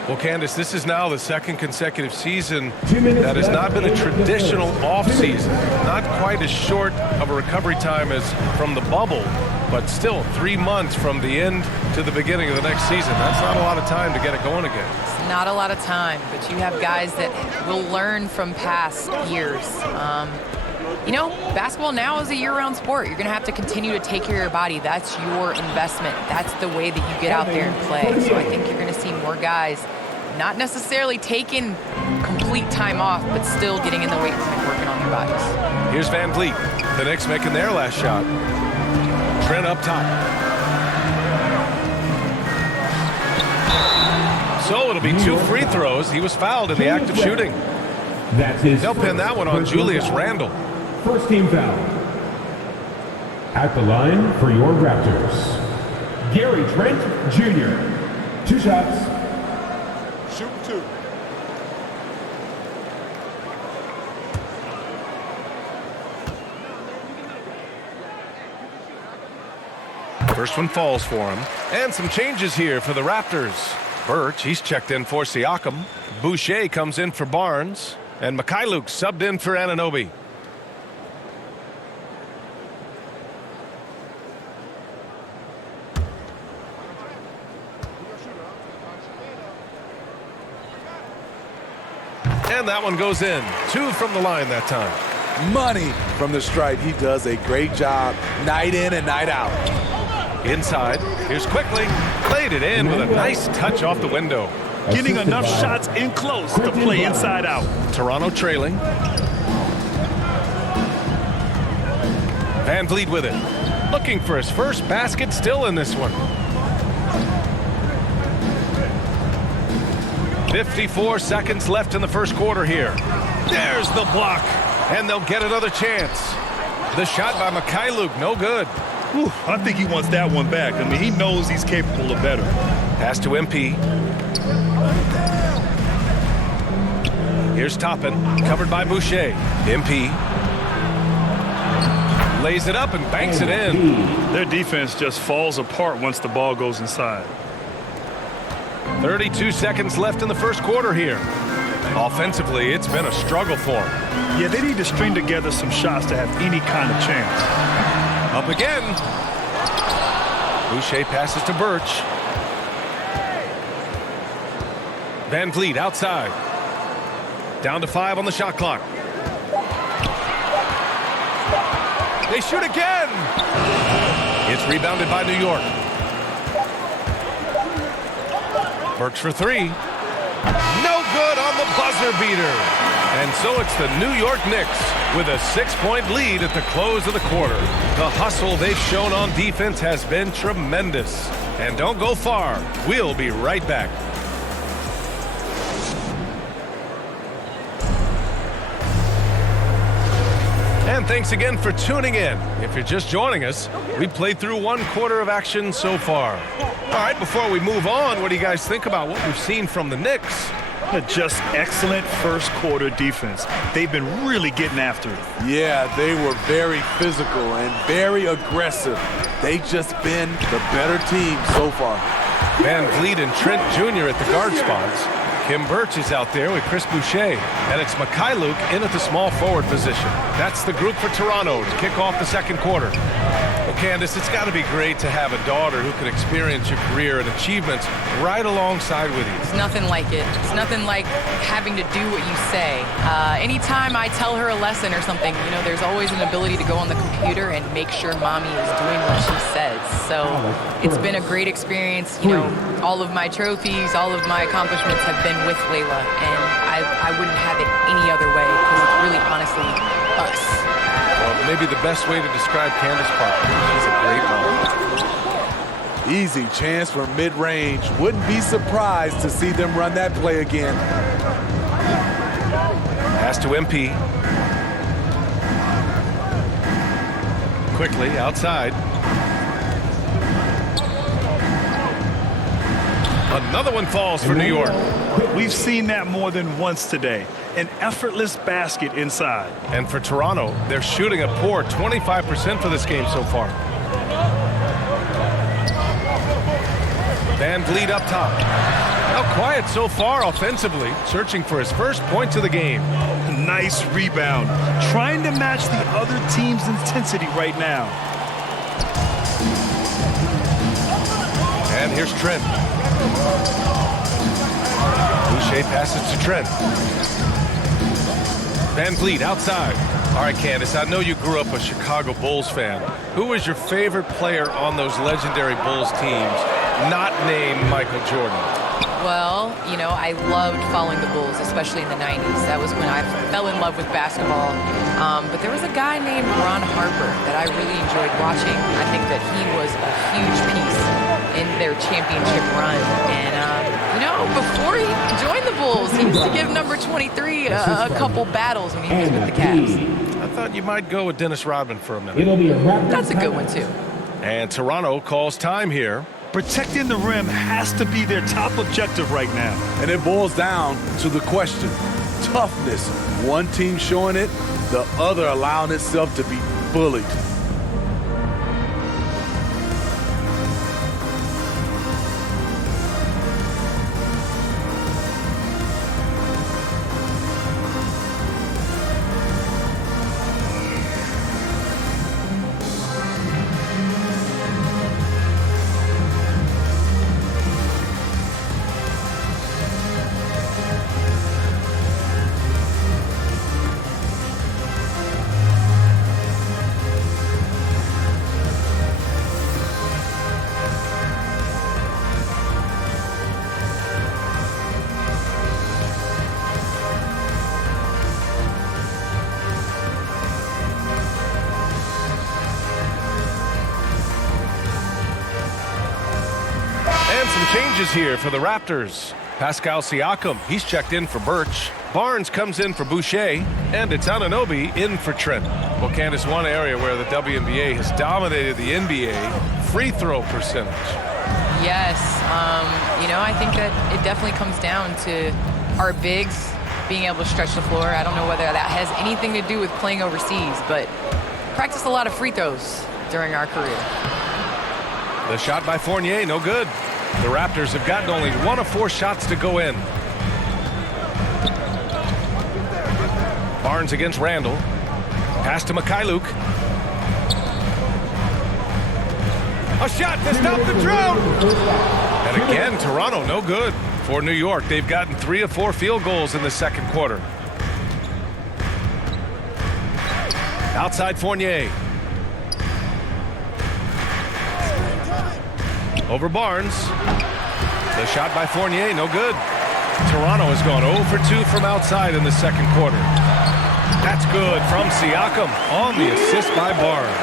Well, Candace, this is now the second consecutive season that has not been a traditional offseason. Not quite as short of a recovery time as from the bubble, but still 3 months from the end to the beginning of the next season. That's not a lot of time to get it going again. It's not a lot of time, but you have guys that will learn from past years. You know, basketball now is a year-round sport. You're going to have to continue to take care of your body. That's your investment. That's the way that you get out there and play. So I think you're going to see more guys not necessarily taking complete time off, but still getting in the weight room and working on their bodies. Here's Van Vliet. The Knicks making their last shot. Trent up top. So it'll be 2 free throws. He was fouled in the act of shooting. They'll pin that one on Julius Randle. First team foul. At the line for your Raptors, Gary Trent Jr. 2 shots. Shoot 2. First one falls for him. And some changes here for the Raptors. Birch, he's checked in for Siakam. Boucher comes in for Barnes. And Mikhailuk subbed in for Anunoby. And that one goes in. 2 from the line that time. Money from the stripe. He does a great job night in and night out. Inside. Here's Quickly. Played it in with a nice touch off the window. Getting enough shots in close to play inside out. Toronto trailing. Van Vliet with it. Looking for his first basket, still in this one. 54 seconds left in the first quarter here. There's the block. And they'll get another chance. The shot by Mikhailuk, no good. Whew, I think he wants that one back. I mean, he knows he's capable of better. Pass to MP. Here's Toppin, covered by Boucher. MP lays it up and banks it in. Their defense just falls apart once the ball goes inside. 32 seconds left in the first quarter here. Offensively, it's been a struggle for them. Yeah, they need to string together some shots to have any kind of chance. Up again. Boucher passes to Birch. Van Vliet outside. Down to 5 on the shot clock. They shoot again. It's rebounded by New York. Birch for 3. No good on the buzzer beater. And so it's the New York Knicks with a 6-point lead at the close of the quarter. The hustle they've shown on defense has been tremendous. And don't go far. We'll be right back. And thanks again for tuning in. If you're just joining us, we've played through 1 quarter of action so far. All right, before we move on, what do you guys think about what we've seen from the Knicks? Just excellent first quarter defense. They've been really getting after it. Yeah, they were very physical and very aggressive. They've just been the better team so far. Van Vliet and Trent Jr. at the guard spots. Kim Birch is out there with Chris Boucher. And it's Mikhailuk in at the small forward position. That's the group for Toronto to kick off the second quarter. Well, Candace, it's got to be great to have a daughter who can experience your career and achievements right alongside with you. It's nothing like it. It's nothing like having to do what you say. Anytime I tell her a lesson or something, you know, there's always an ability to go on the computer and make sure mommy is doing what she says. So it's been a great experience. You know, all of my trophies, all of my accomplishments have been with Layla, and I wouldn't have it any other way because it's really honestly us. Well, maybe the best way to describe Candace Parker. She's a great mom. Easy chance for mid-range. Wouldn't be surprised to see them run that play again. Pass to MP. Quickly outside. Another one falls for New York. We've seen that more than once today. An effortless basket inside. And for Toronto, they're shooting a poor 25% for this game so far. Van Vliet up top. Now quiet so far offensively, searching for his first points of the game. Nice rebound. Trying to match the other team's intensity right now. And here's Trent. Boucher passes to Trent. Van Vliet outside. All right, Candace, I know you grew up a Chicago Bulls fan. Who was your favorite player on those legendary Bulls teams, not named Michael Jordan? Well, you know, I loved following the Bulls, especially in the 90s. That was when I fell in love with basketball. But there was a guy named Ron Harper that I really enjoyed watching. I think that he was a huge piece in their championship run. And, you know, before he joined the Bulls, he used to give number 23 a couple battles when he was with the Cavs. I thought you might go with Dennis Rodman for a minute. That's a good one, too. And Toronto calls time here. Protecting the rim has to be their top objective right now. And it boils down to the question. Toughness. One team showing it, the other allowing itself to be bullied. Changes here for the Raptors. Pascal Siakam, he's checked in for Birch. Barnes comes in for Boucher, and it's Anunoby in for Trent. Well, Candace, one area where the WNBA has dominated the NBA, free throw percentage. Yes, you know, I think that it definitely comes down to our bigs being able to stretch the floor. I don't know whether that has anything to do with playing overseas, but practice a lot of free throws during our career. The shot by Fournier, no good. The Raptors have gotten only 1 of 4 shots to go in. Barnes against Randall. Pass to Mikhailuk. A shot to stop the drought. And again, Toronto, no good. For New York, they've gotten 3 of 4 field goals in the second quarter. Outside Fournier. Over Barnes. The shot by Fournier, no good. Toronto has gone 0 for 2 from outside in the second quarter. That's good from Siakam on the assist by Barnes.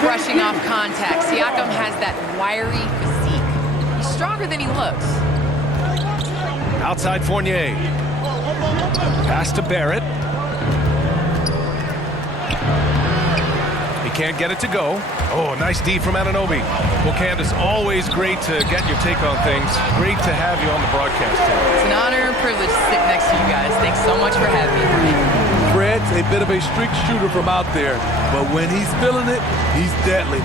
Brushing off contact. Siakam has that wiry physique. He's stronger than he looks. Outside Fournier. Pass to Barrett. He can't get it to go. Oh, nice D from Anunoby. Well, Candace, always great to get your take on things. Great to have you on the broadcast today. It's an honor and privilege to sit next to you guys. Thanks so much for having me. Fred's a bit of a streak shooter from out there, but when he's feeling it, he's deadly.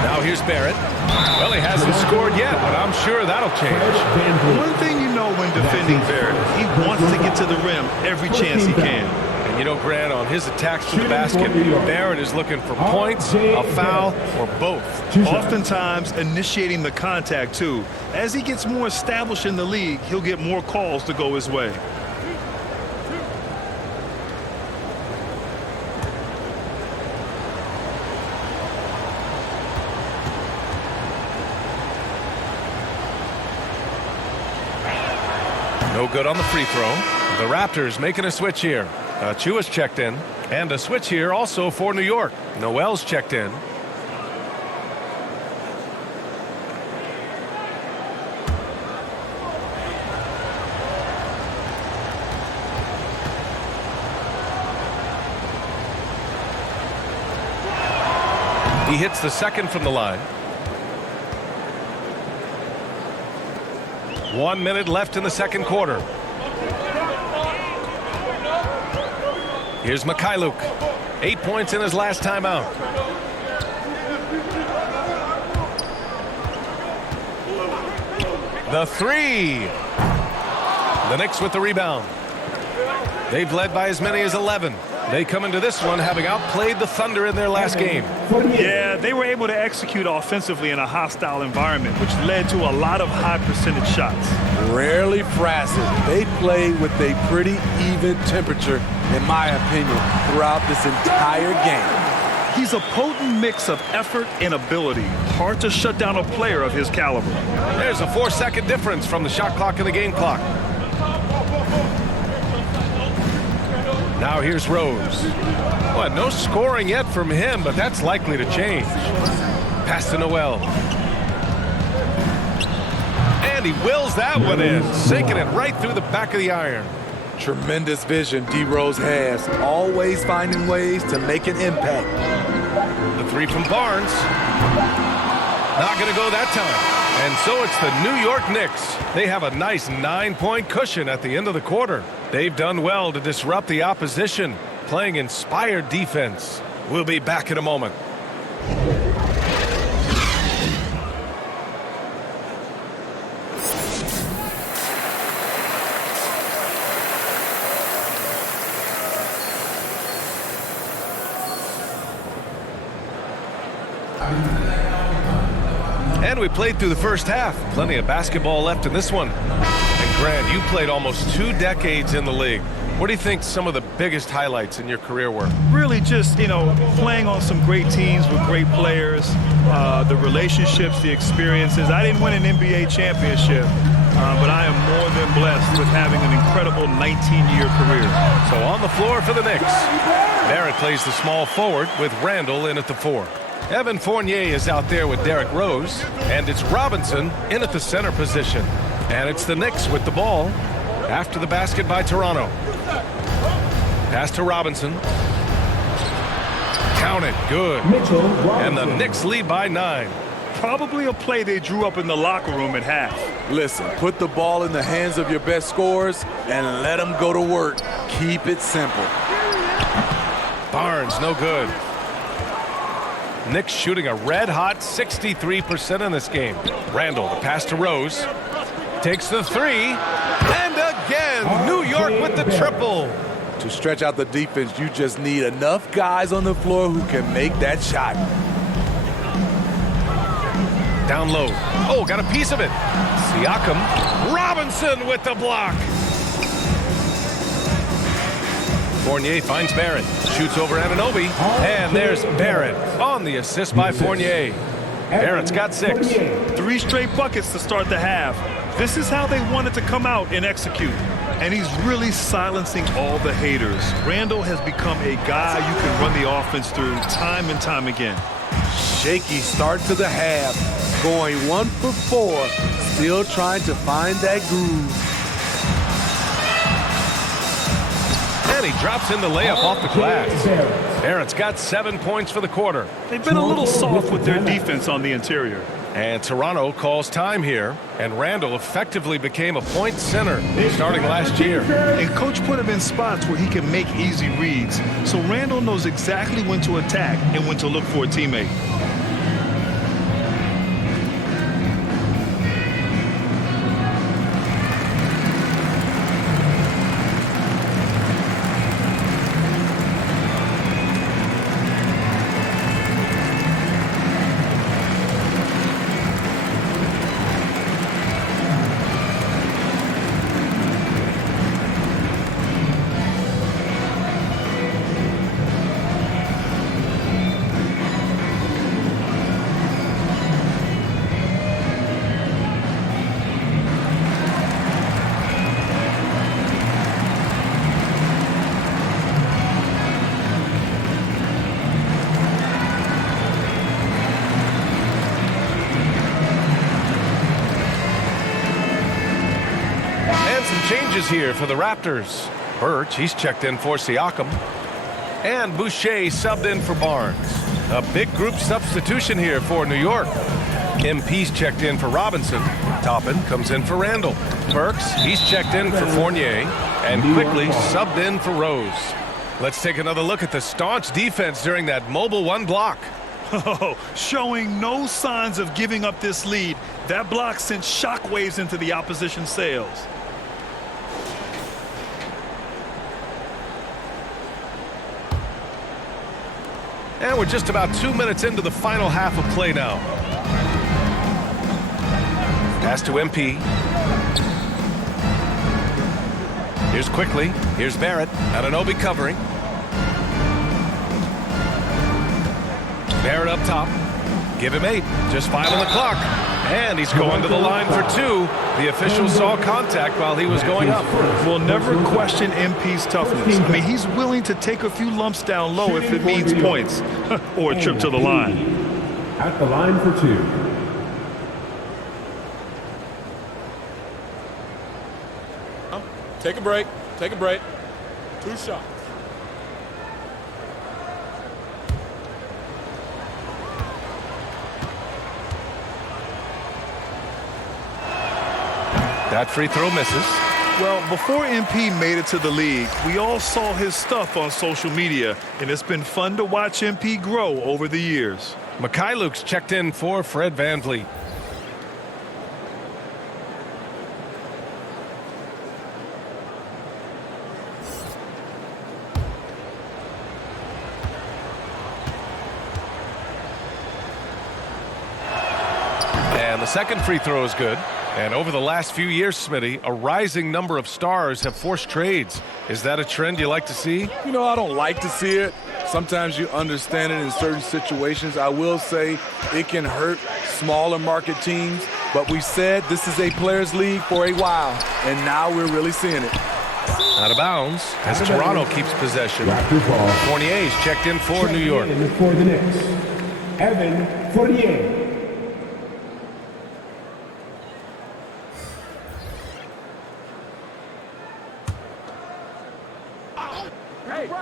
Now here's Barrett. Well, he hasn't scored yet, but I'm sure that'll change. One thing you know when defending Barrett, he wants to get to the rim every chance he can. And you know, Grant, on his attacks to the basket, Barrett is looking for points, a foul, or both. Oftentimes initiating the contact, too. As he gets more established in the league, he'll get more calls to go his way. No good on the free throw. The Raptors making a switch here. Chua's checked in. And a switch here also for New York. Noel's checked in. He hits the second from the line. 1 minute left in the second quarter. Here's Mikhailuk. 8 points in his last time out. The three. The Knicks with the rebound. They've led by as many as 11. They come into this one having outplayed the Thunder in their last game. Yeah, they were able to execute offensively in a hostile environment, which led to a lot of high percentage shots. Rarely frazzled. They play with a pretty even temperature, in my opinion, throughout this entire game. He's a potent mix of effort and ability. Hard to shut down a player of his caliber. There's a 4-second difference from the shot clock and the game clock. Now here's Rose. Well, no scoring yet from him, but that's likely to change. Pass to Noel. And he wills that one in, sinking it right through the back of the iron. Tremendous vision D. Rose has, always finding ways to make an impact. The three from Barnes. Not going to go that time. And so it's the New York Knicks. They have a nice 9-point cushion at the end of the quarter. They've done well to disrupt the opposition, playing inspired defense. We'll be back in a moment. And we played through the first half. Plenty of basketball left in this one. And Grant, you played almost 2 decades in the league. What do you think some of the biggest highlights in your career were? Really just, playing on some great teams with great players, the relationships, the experiences. I didn't win an NBA championship, but I am more than blessed with having an incredible 19-year career. So on the floor for the Knicks, Barrett plays the small forward with Randall in at the 4. Evan Fournier is out there with Derrick Rose, and it's Robinson in at the center position. And it's the Knicks with the ball after the basket by Toronto. Pass to Robinson. Count it, good. And the Knicks lead by 9. Probably a play they drew up in the locker room at half. Listen, put the ball in the hands of your best scorers and let them go to work. Keep it simple. Barnes, no good. Knicks shooting a red-hot 63% in this game. Randall, the pass to Rose. Takes the 3. And again, New York with the triple. To stretch out the defense, you just need enough guys on the floor who can make that shot. Down low. Oh, got a piece of it. Siakam. Robinson with the block. Fournier finds Barrett. Shoots over Anunoby. And there's Barrett on the assist by Fournier. Barrett's got 6. 3 straight buckets to start the half. This is how they wanted to come out and execute. And he's really silencing all the haters. Randall has become a guy you can run the offense through time and time again. Shaky start to the half. Going 1 for 4. Still trying to find that groove. And he drops in the layup off the glass. Barrett's got 7 points for the quarter. They've been a little soft with their defense on the interior. And Toronto calls time here. And Randall effectively became a point center starting last year. And coach put him in spots where he can make easy reads. So Randall knows exactly when to attack and when to look for a teammate. Changes here for the Raptors. Birch, he's checked in for Siakam. And Boucher subbed in for Barnes. A big group substitution here for New York. MP's checked in for Robinson. Toppin comes in for Randall. Burks, he's checked in for Fournier. And quickly subbed in for Rose. Let's take another look at the staunch defense during that mobile one block. Oh, showing no signs of giving up this lead. That block sent shockwaves into the opposition sails. And we're just about 2 minutes into the final half of play now. Pass to MP. Here's Quickly. Here's Barrett. Anunoby covering. Barrett up top. Give him 8. Just 5 on the clock. And he's going to the line for 2. The official saw contact while he was going up. We'll never question MP's toughness. I mean, he's willing to take a few lumps down low if it means points or a trip to the line. At the line for 2. Take a break. Take a break. 2 shots. That free throw misses. Well, before MP made it to the league, we all saw his stuff on social media, and it's been fun to watch MP grow over the years. Mikhailuk's checked in for Fred VanVleet. And the second free throw is good. And over the last few years, Smitty, a rising number of stars have forced trades. Is that a trend you like to see? You know, I don't like to see it. Sometimes you understand it in certain situations. I will say it can hurt smaller market teams, but we said this is a players' league for a while, and now we're really seeing it. Out of bounds as Toronto keeps possession. Fournier's checked in for New York. For the Knicks, Evan Fournier.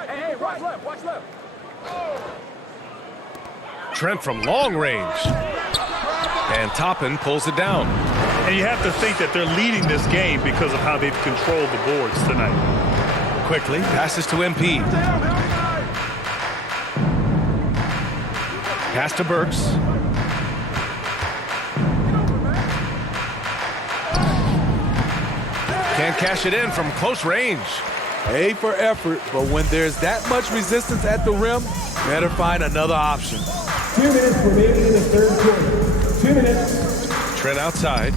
Hey, watch left, watch left. Trent from long range. And Toppin pulls it down. And you have to think that they're leading this game because of how they've controlled the boards tonight. Quickly passes to MP. Pass to Burks. Can't cash it in from close range. A for effort, but when there's that much resistance at the rim, better find another option. 2 minutes remaining in the third quarter. 2 minutes. Trent outside.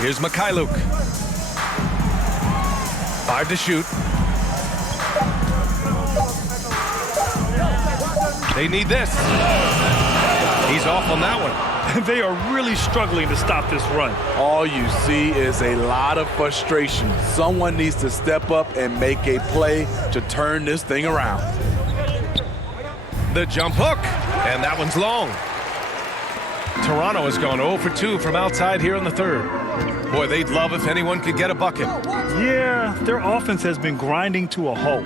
Here's Mikhailuk. 5 to shoot. They need this. He's off on that one. They are really struggling to stop this run. All you see is a lot of frustration. Someone needs to step up and make a play to turn this thing around. The jump hook, and that one's long. Toronto has gone 0 for 2 from outside here in the third. Boy, they'd love if anyone could get a bucket. Yeah, their offense has been grinding to a halt.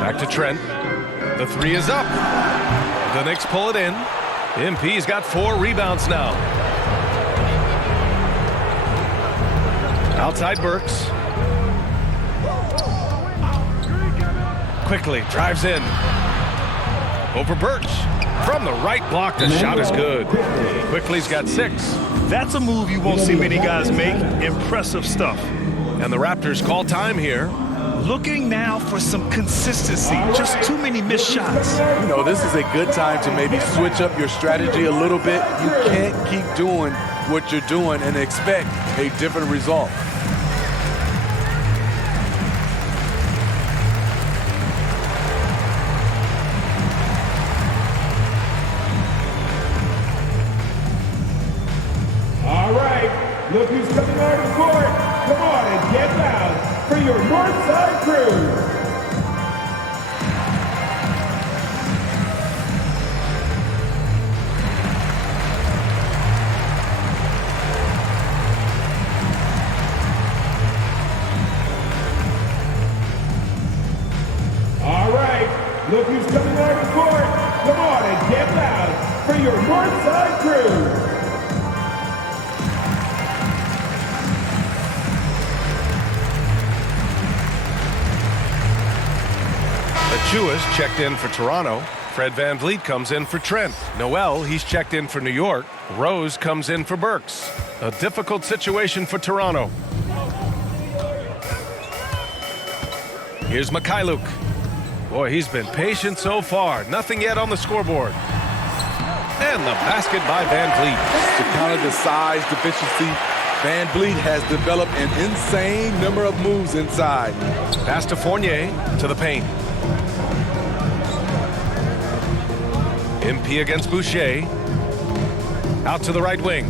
Back to Trent. The 3 is up. The Knicks pull it in. MP's got 4 rebounds now. Outside Burks. Quickly drives in. Over Birch. From the right block, the shot is good. Quickly's got 6. That's a move you won't see many guys make. Impressive stuff. And the Raptors call time here. Looking now for some consistency. Just too many missed shots. You know, this is a good time to maybe switch up your strategy a little bit. You can't keep doing what you're doing and expect a different result. All right, look who's coming on the court. Come on and get down for your Northside crew. Look who's coming on the court. Come on and get loud for your Northside crew. Achua's checked in for Toronto. Fred VanVleet comes in for Trent. Noel, he's checked in for New York. Rose comes in for Burks. A difficult situation for Toronto. Here's Mikhailuk. Boy, he's been patient so far. Nothing yet on the scoreboard. And the basket by VanVleet. To counter the size deficiency, VanVleet has developed an insane number of moves inside. Pass to Fournier to the paint. MP against Boucher. Out to the right wing.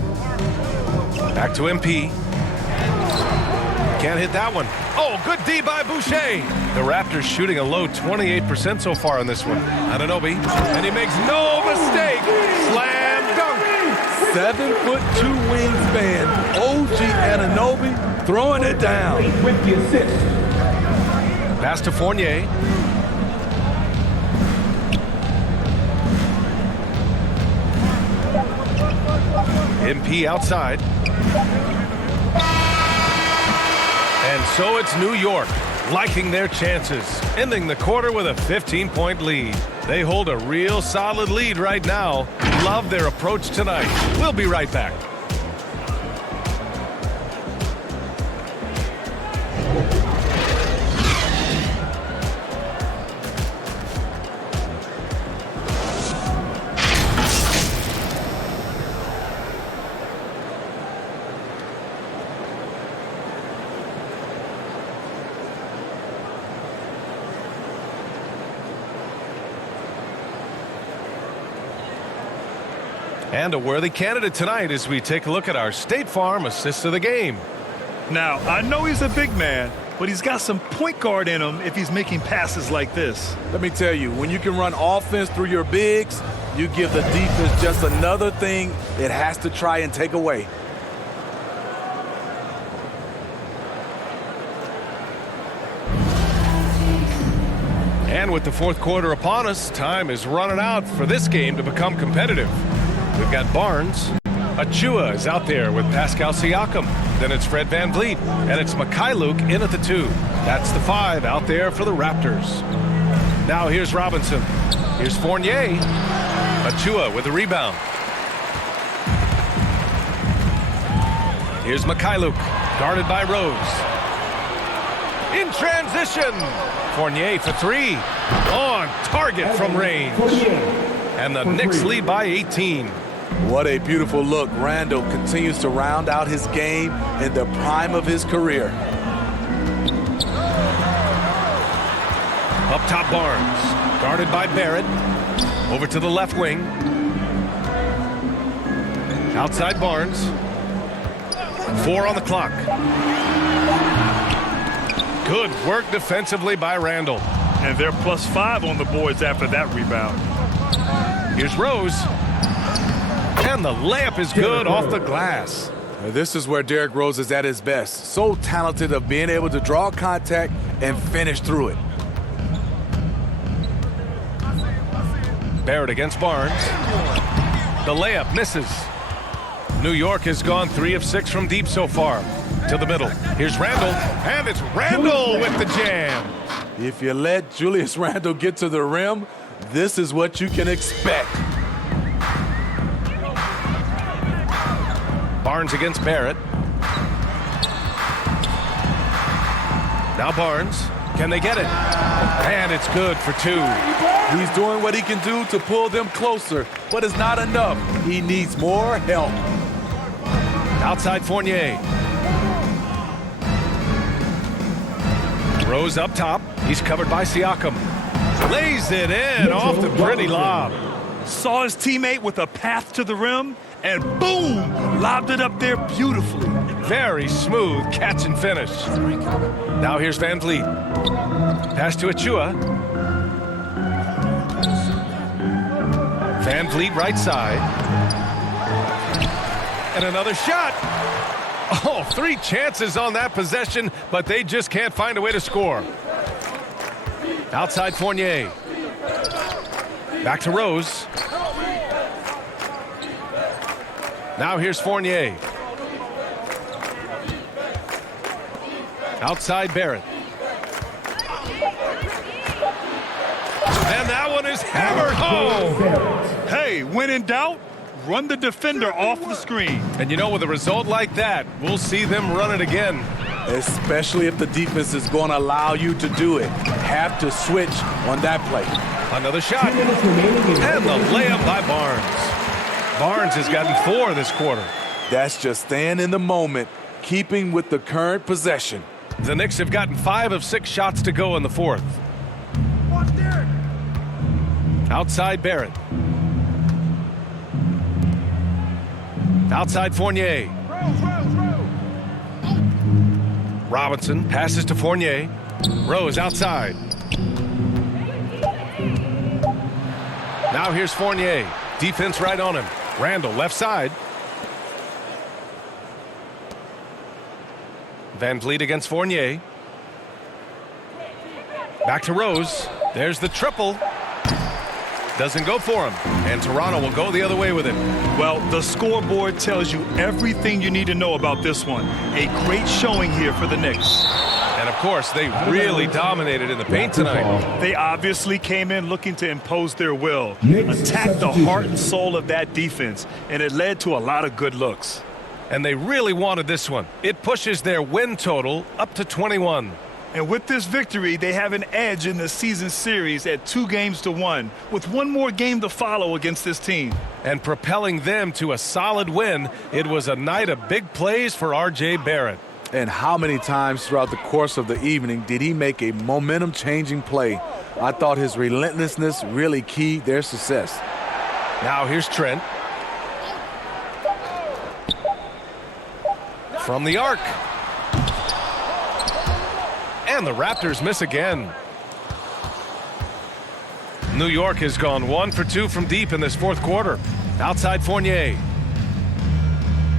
Back to MP. Can't hit that one. Oh, good D by Boucher. The Raptors shooting a low 28% so far on this one. Anunoby, and he makes no mistake. Slam dunk. 7'2" wingspan. OG Anunoby throwing it down. With the assist. Pass to Fournier. MP outside. And so it's New York, liking their chances, ending the quarter with a 15-point lead. They hold a real solid lead right now. Love their approach tonight. We'll be right back. And a worthy candidate tonight as we take a look at our State Farm assist of the game. Now, I know he's a big man, but he's got some point guard in him if he's making passes like this. Let me tell you, when you can run offense through your bigs, you give the defense just another thing it has to try and take away. And with the fourth quarter upon us, time is running out for this game to become competitive. We've got Barnes. Achua is out there with Pascal Siakam. Then it's Fred VanVleet. And it's Mikhailuk in at the 2. That's the 5 out there for the Raptors. Now here's Robinson. Here's Fournier. Achua with the rebound. Here's Mikhailuk, guarded by Rose. In transition. Fournier for 3. On target from range. And the Knicks lead by 18. What a beautiful look. Randall continues to round out his game in the prime of his career. Up top Barnes, guarded by Barrett. Over to the left wing. Outside Barnes. 4 on the clock. Good work defensively by Randall. And they're +5 on the boards after that rebound. Here's Rose. And the layup is good off the glass. This is where Derrick Rose is at his best. So talented of being able to draw contact and finish through it. Barrett against Barnes. The layup misses. New York has gone 3 of 6 from deep so far. To the middle. Here's Randall. And it's Randall with the jam. If you let Julius Randle get to the rim, this is what you can expect. Barnes against Barrett. Now Barnes. Can they get it? And it's good for 2. He's doing what he can do to pull them closer, but it's not enough. He needs more help. Outside Fournier. Rose up top. He's covered by Siakam. Lays it in off the pretty lob. Saw his teammate with a path to the rim, and boom, lobbed it up there beautifully. Very smooth catch and finish. Now here's VanVleet. Pass to Achua. VanVleet right side. And another shot. Oh, 3 chances on that possession, but they just can't find a way to score. Outside Fournier. Back to Rose. Now here's Fournier. Outside Barrett. And that one is hammered home. Hey, when in doubt, run the defender off the screen. And you know, with a result like that, we'll see them run it again. Especially if the defense is going to allow you to do it. Have to switch on that play. Another shot. And the layup by Barnes. Barnes has gotten 4 this quarter. That's just staying in the moment, keeping with the current possession. The Knicks have gotten 5 of 6 shots to go in the fourth. Outside Barrett. Outside Fournier. Robinson passes to Fournier. Rose outside. Now here's Fournier. Defense right on him. Randall left side. Van Vliet against Fournier. Back to Rose. There's the triple. Doesn't go for him. And Toronto will go the other way with it. Well, the scoreboard tells you everything you need to know about this one. A great showing here for the Knicks. And, of course, they really dominated in the paint tonight. They obviously came in looking to impose their will, attack the heart and soul of that defense, and it led to a lot of good looks. And they really wanted this one. It pushes their win total up to 21. And with this victory, they have an edge in the season series at 2-1, with one more game to follow against this team. And propelling them to a solid win, it was a night of big plays for R.J. Barrett. And how many times throughout the course of the evening did he make a momentum-changing play? I thought his relentlessness really keyed their success. Now here's Trent. From the arc. And the Raptors miss again. New York has gone 1 for 2 from deep in this fourth quarter. Outside Fournier.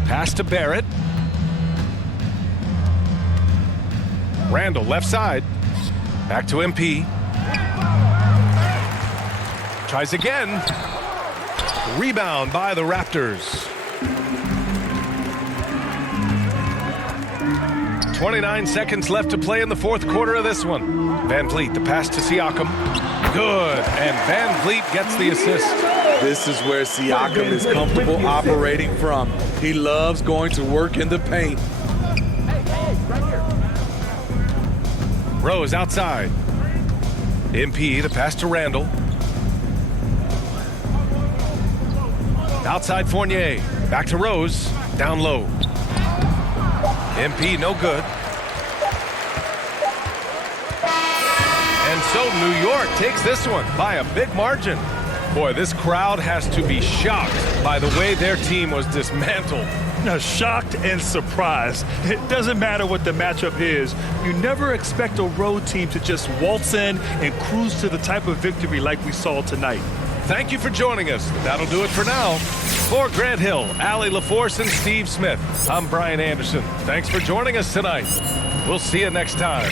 Pass to Barrett. Randall left side. Back to MP. Tries again. Rebound by the Raptors. 29 seconds left to play in the fourth quarter of this one. Van Vliet, the pass to Siakam. Good, and Van Vliet gets the assist. This is where Siakam is comfortable operating from. He loves going to work in the paint. Rose outside. MP, the pass to Randall. Outside Fournier. Back to Rose. Down low. MP no good. And so New York takes this one by a big margin. Boy, this crowd has to be shocked by the way their team was dismantled. Shocked and surprised. It doesn't matter what the matchup is. You never expect a road team to just waltz in and cruise to the type of victory like we saw tonight. Thank you for joining us. That'll do it for now. For Grant Hill, Allie LaForce, and Steve Smith, I'm Brian Anderson. Thanks for joining us tonight. We'll see you next time.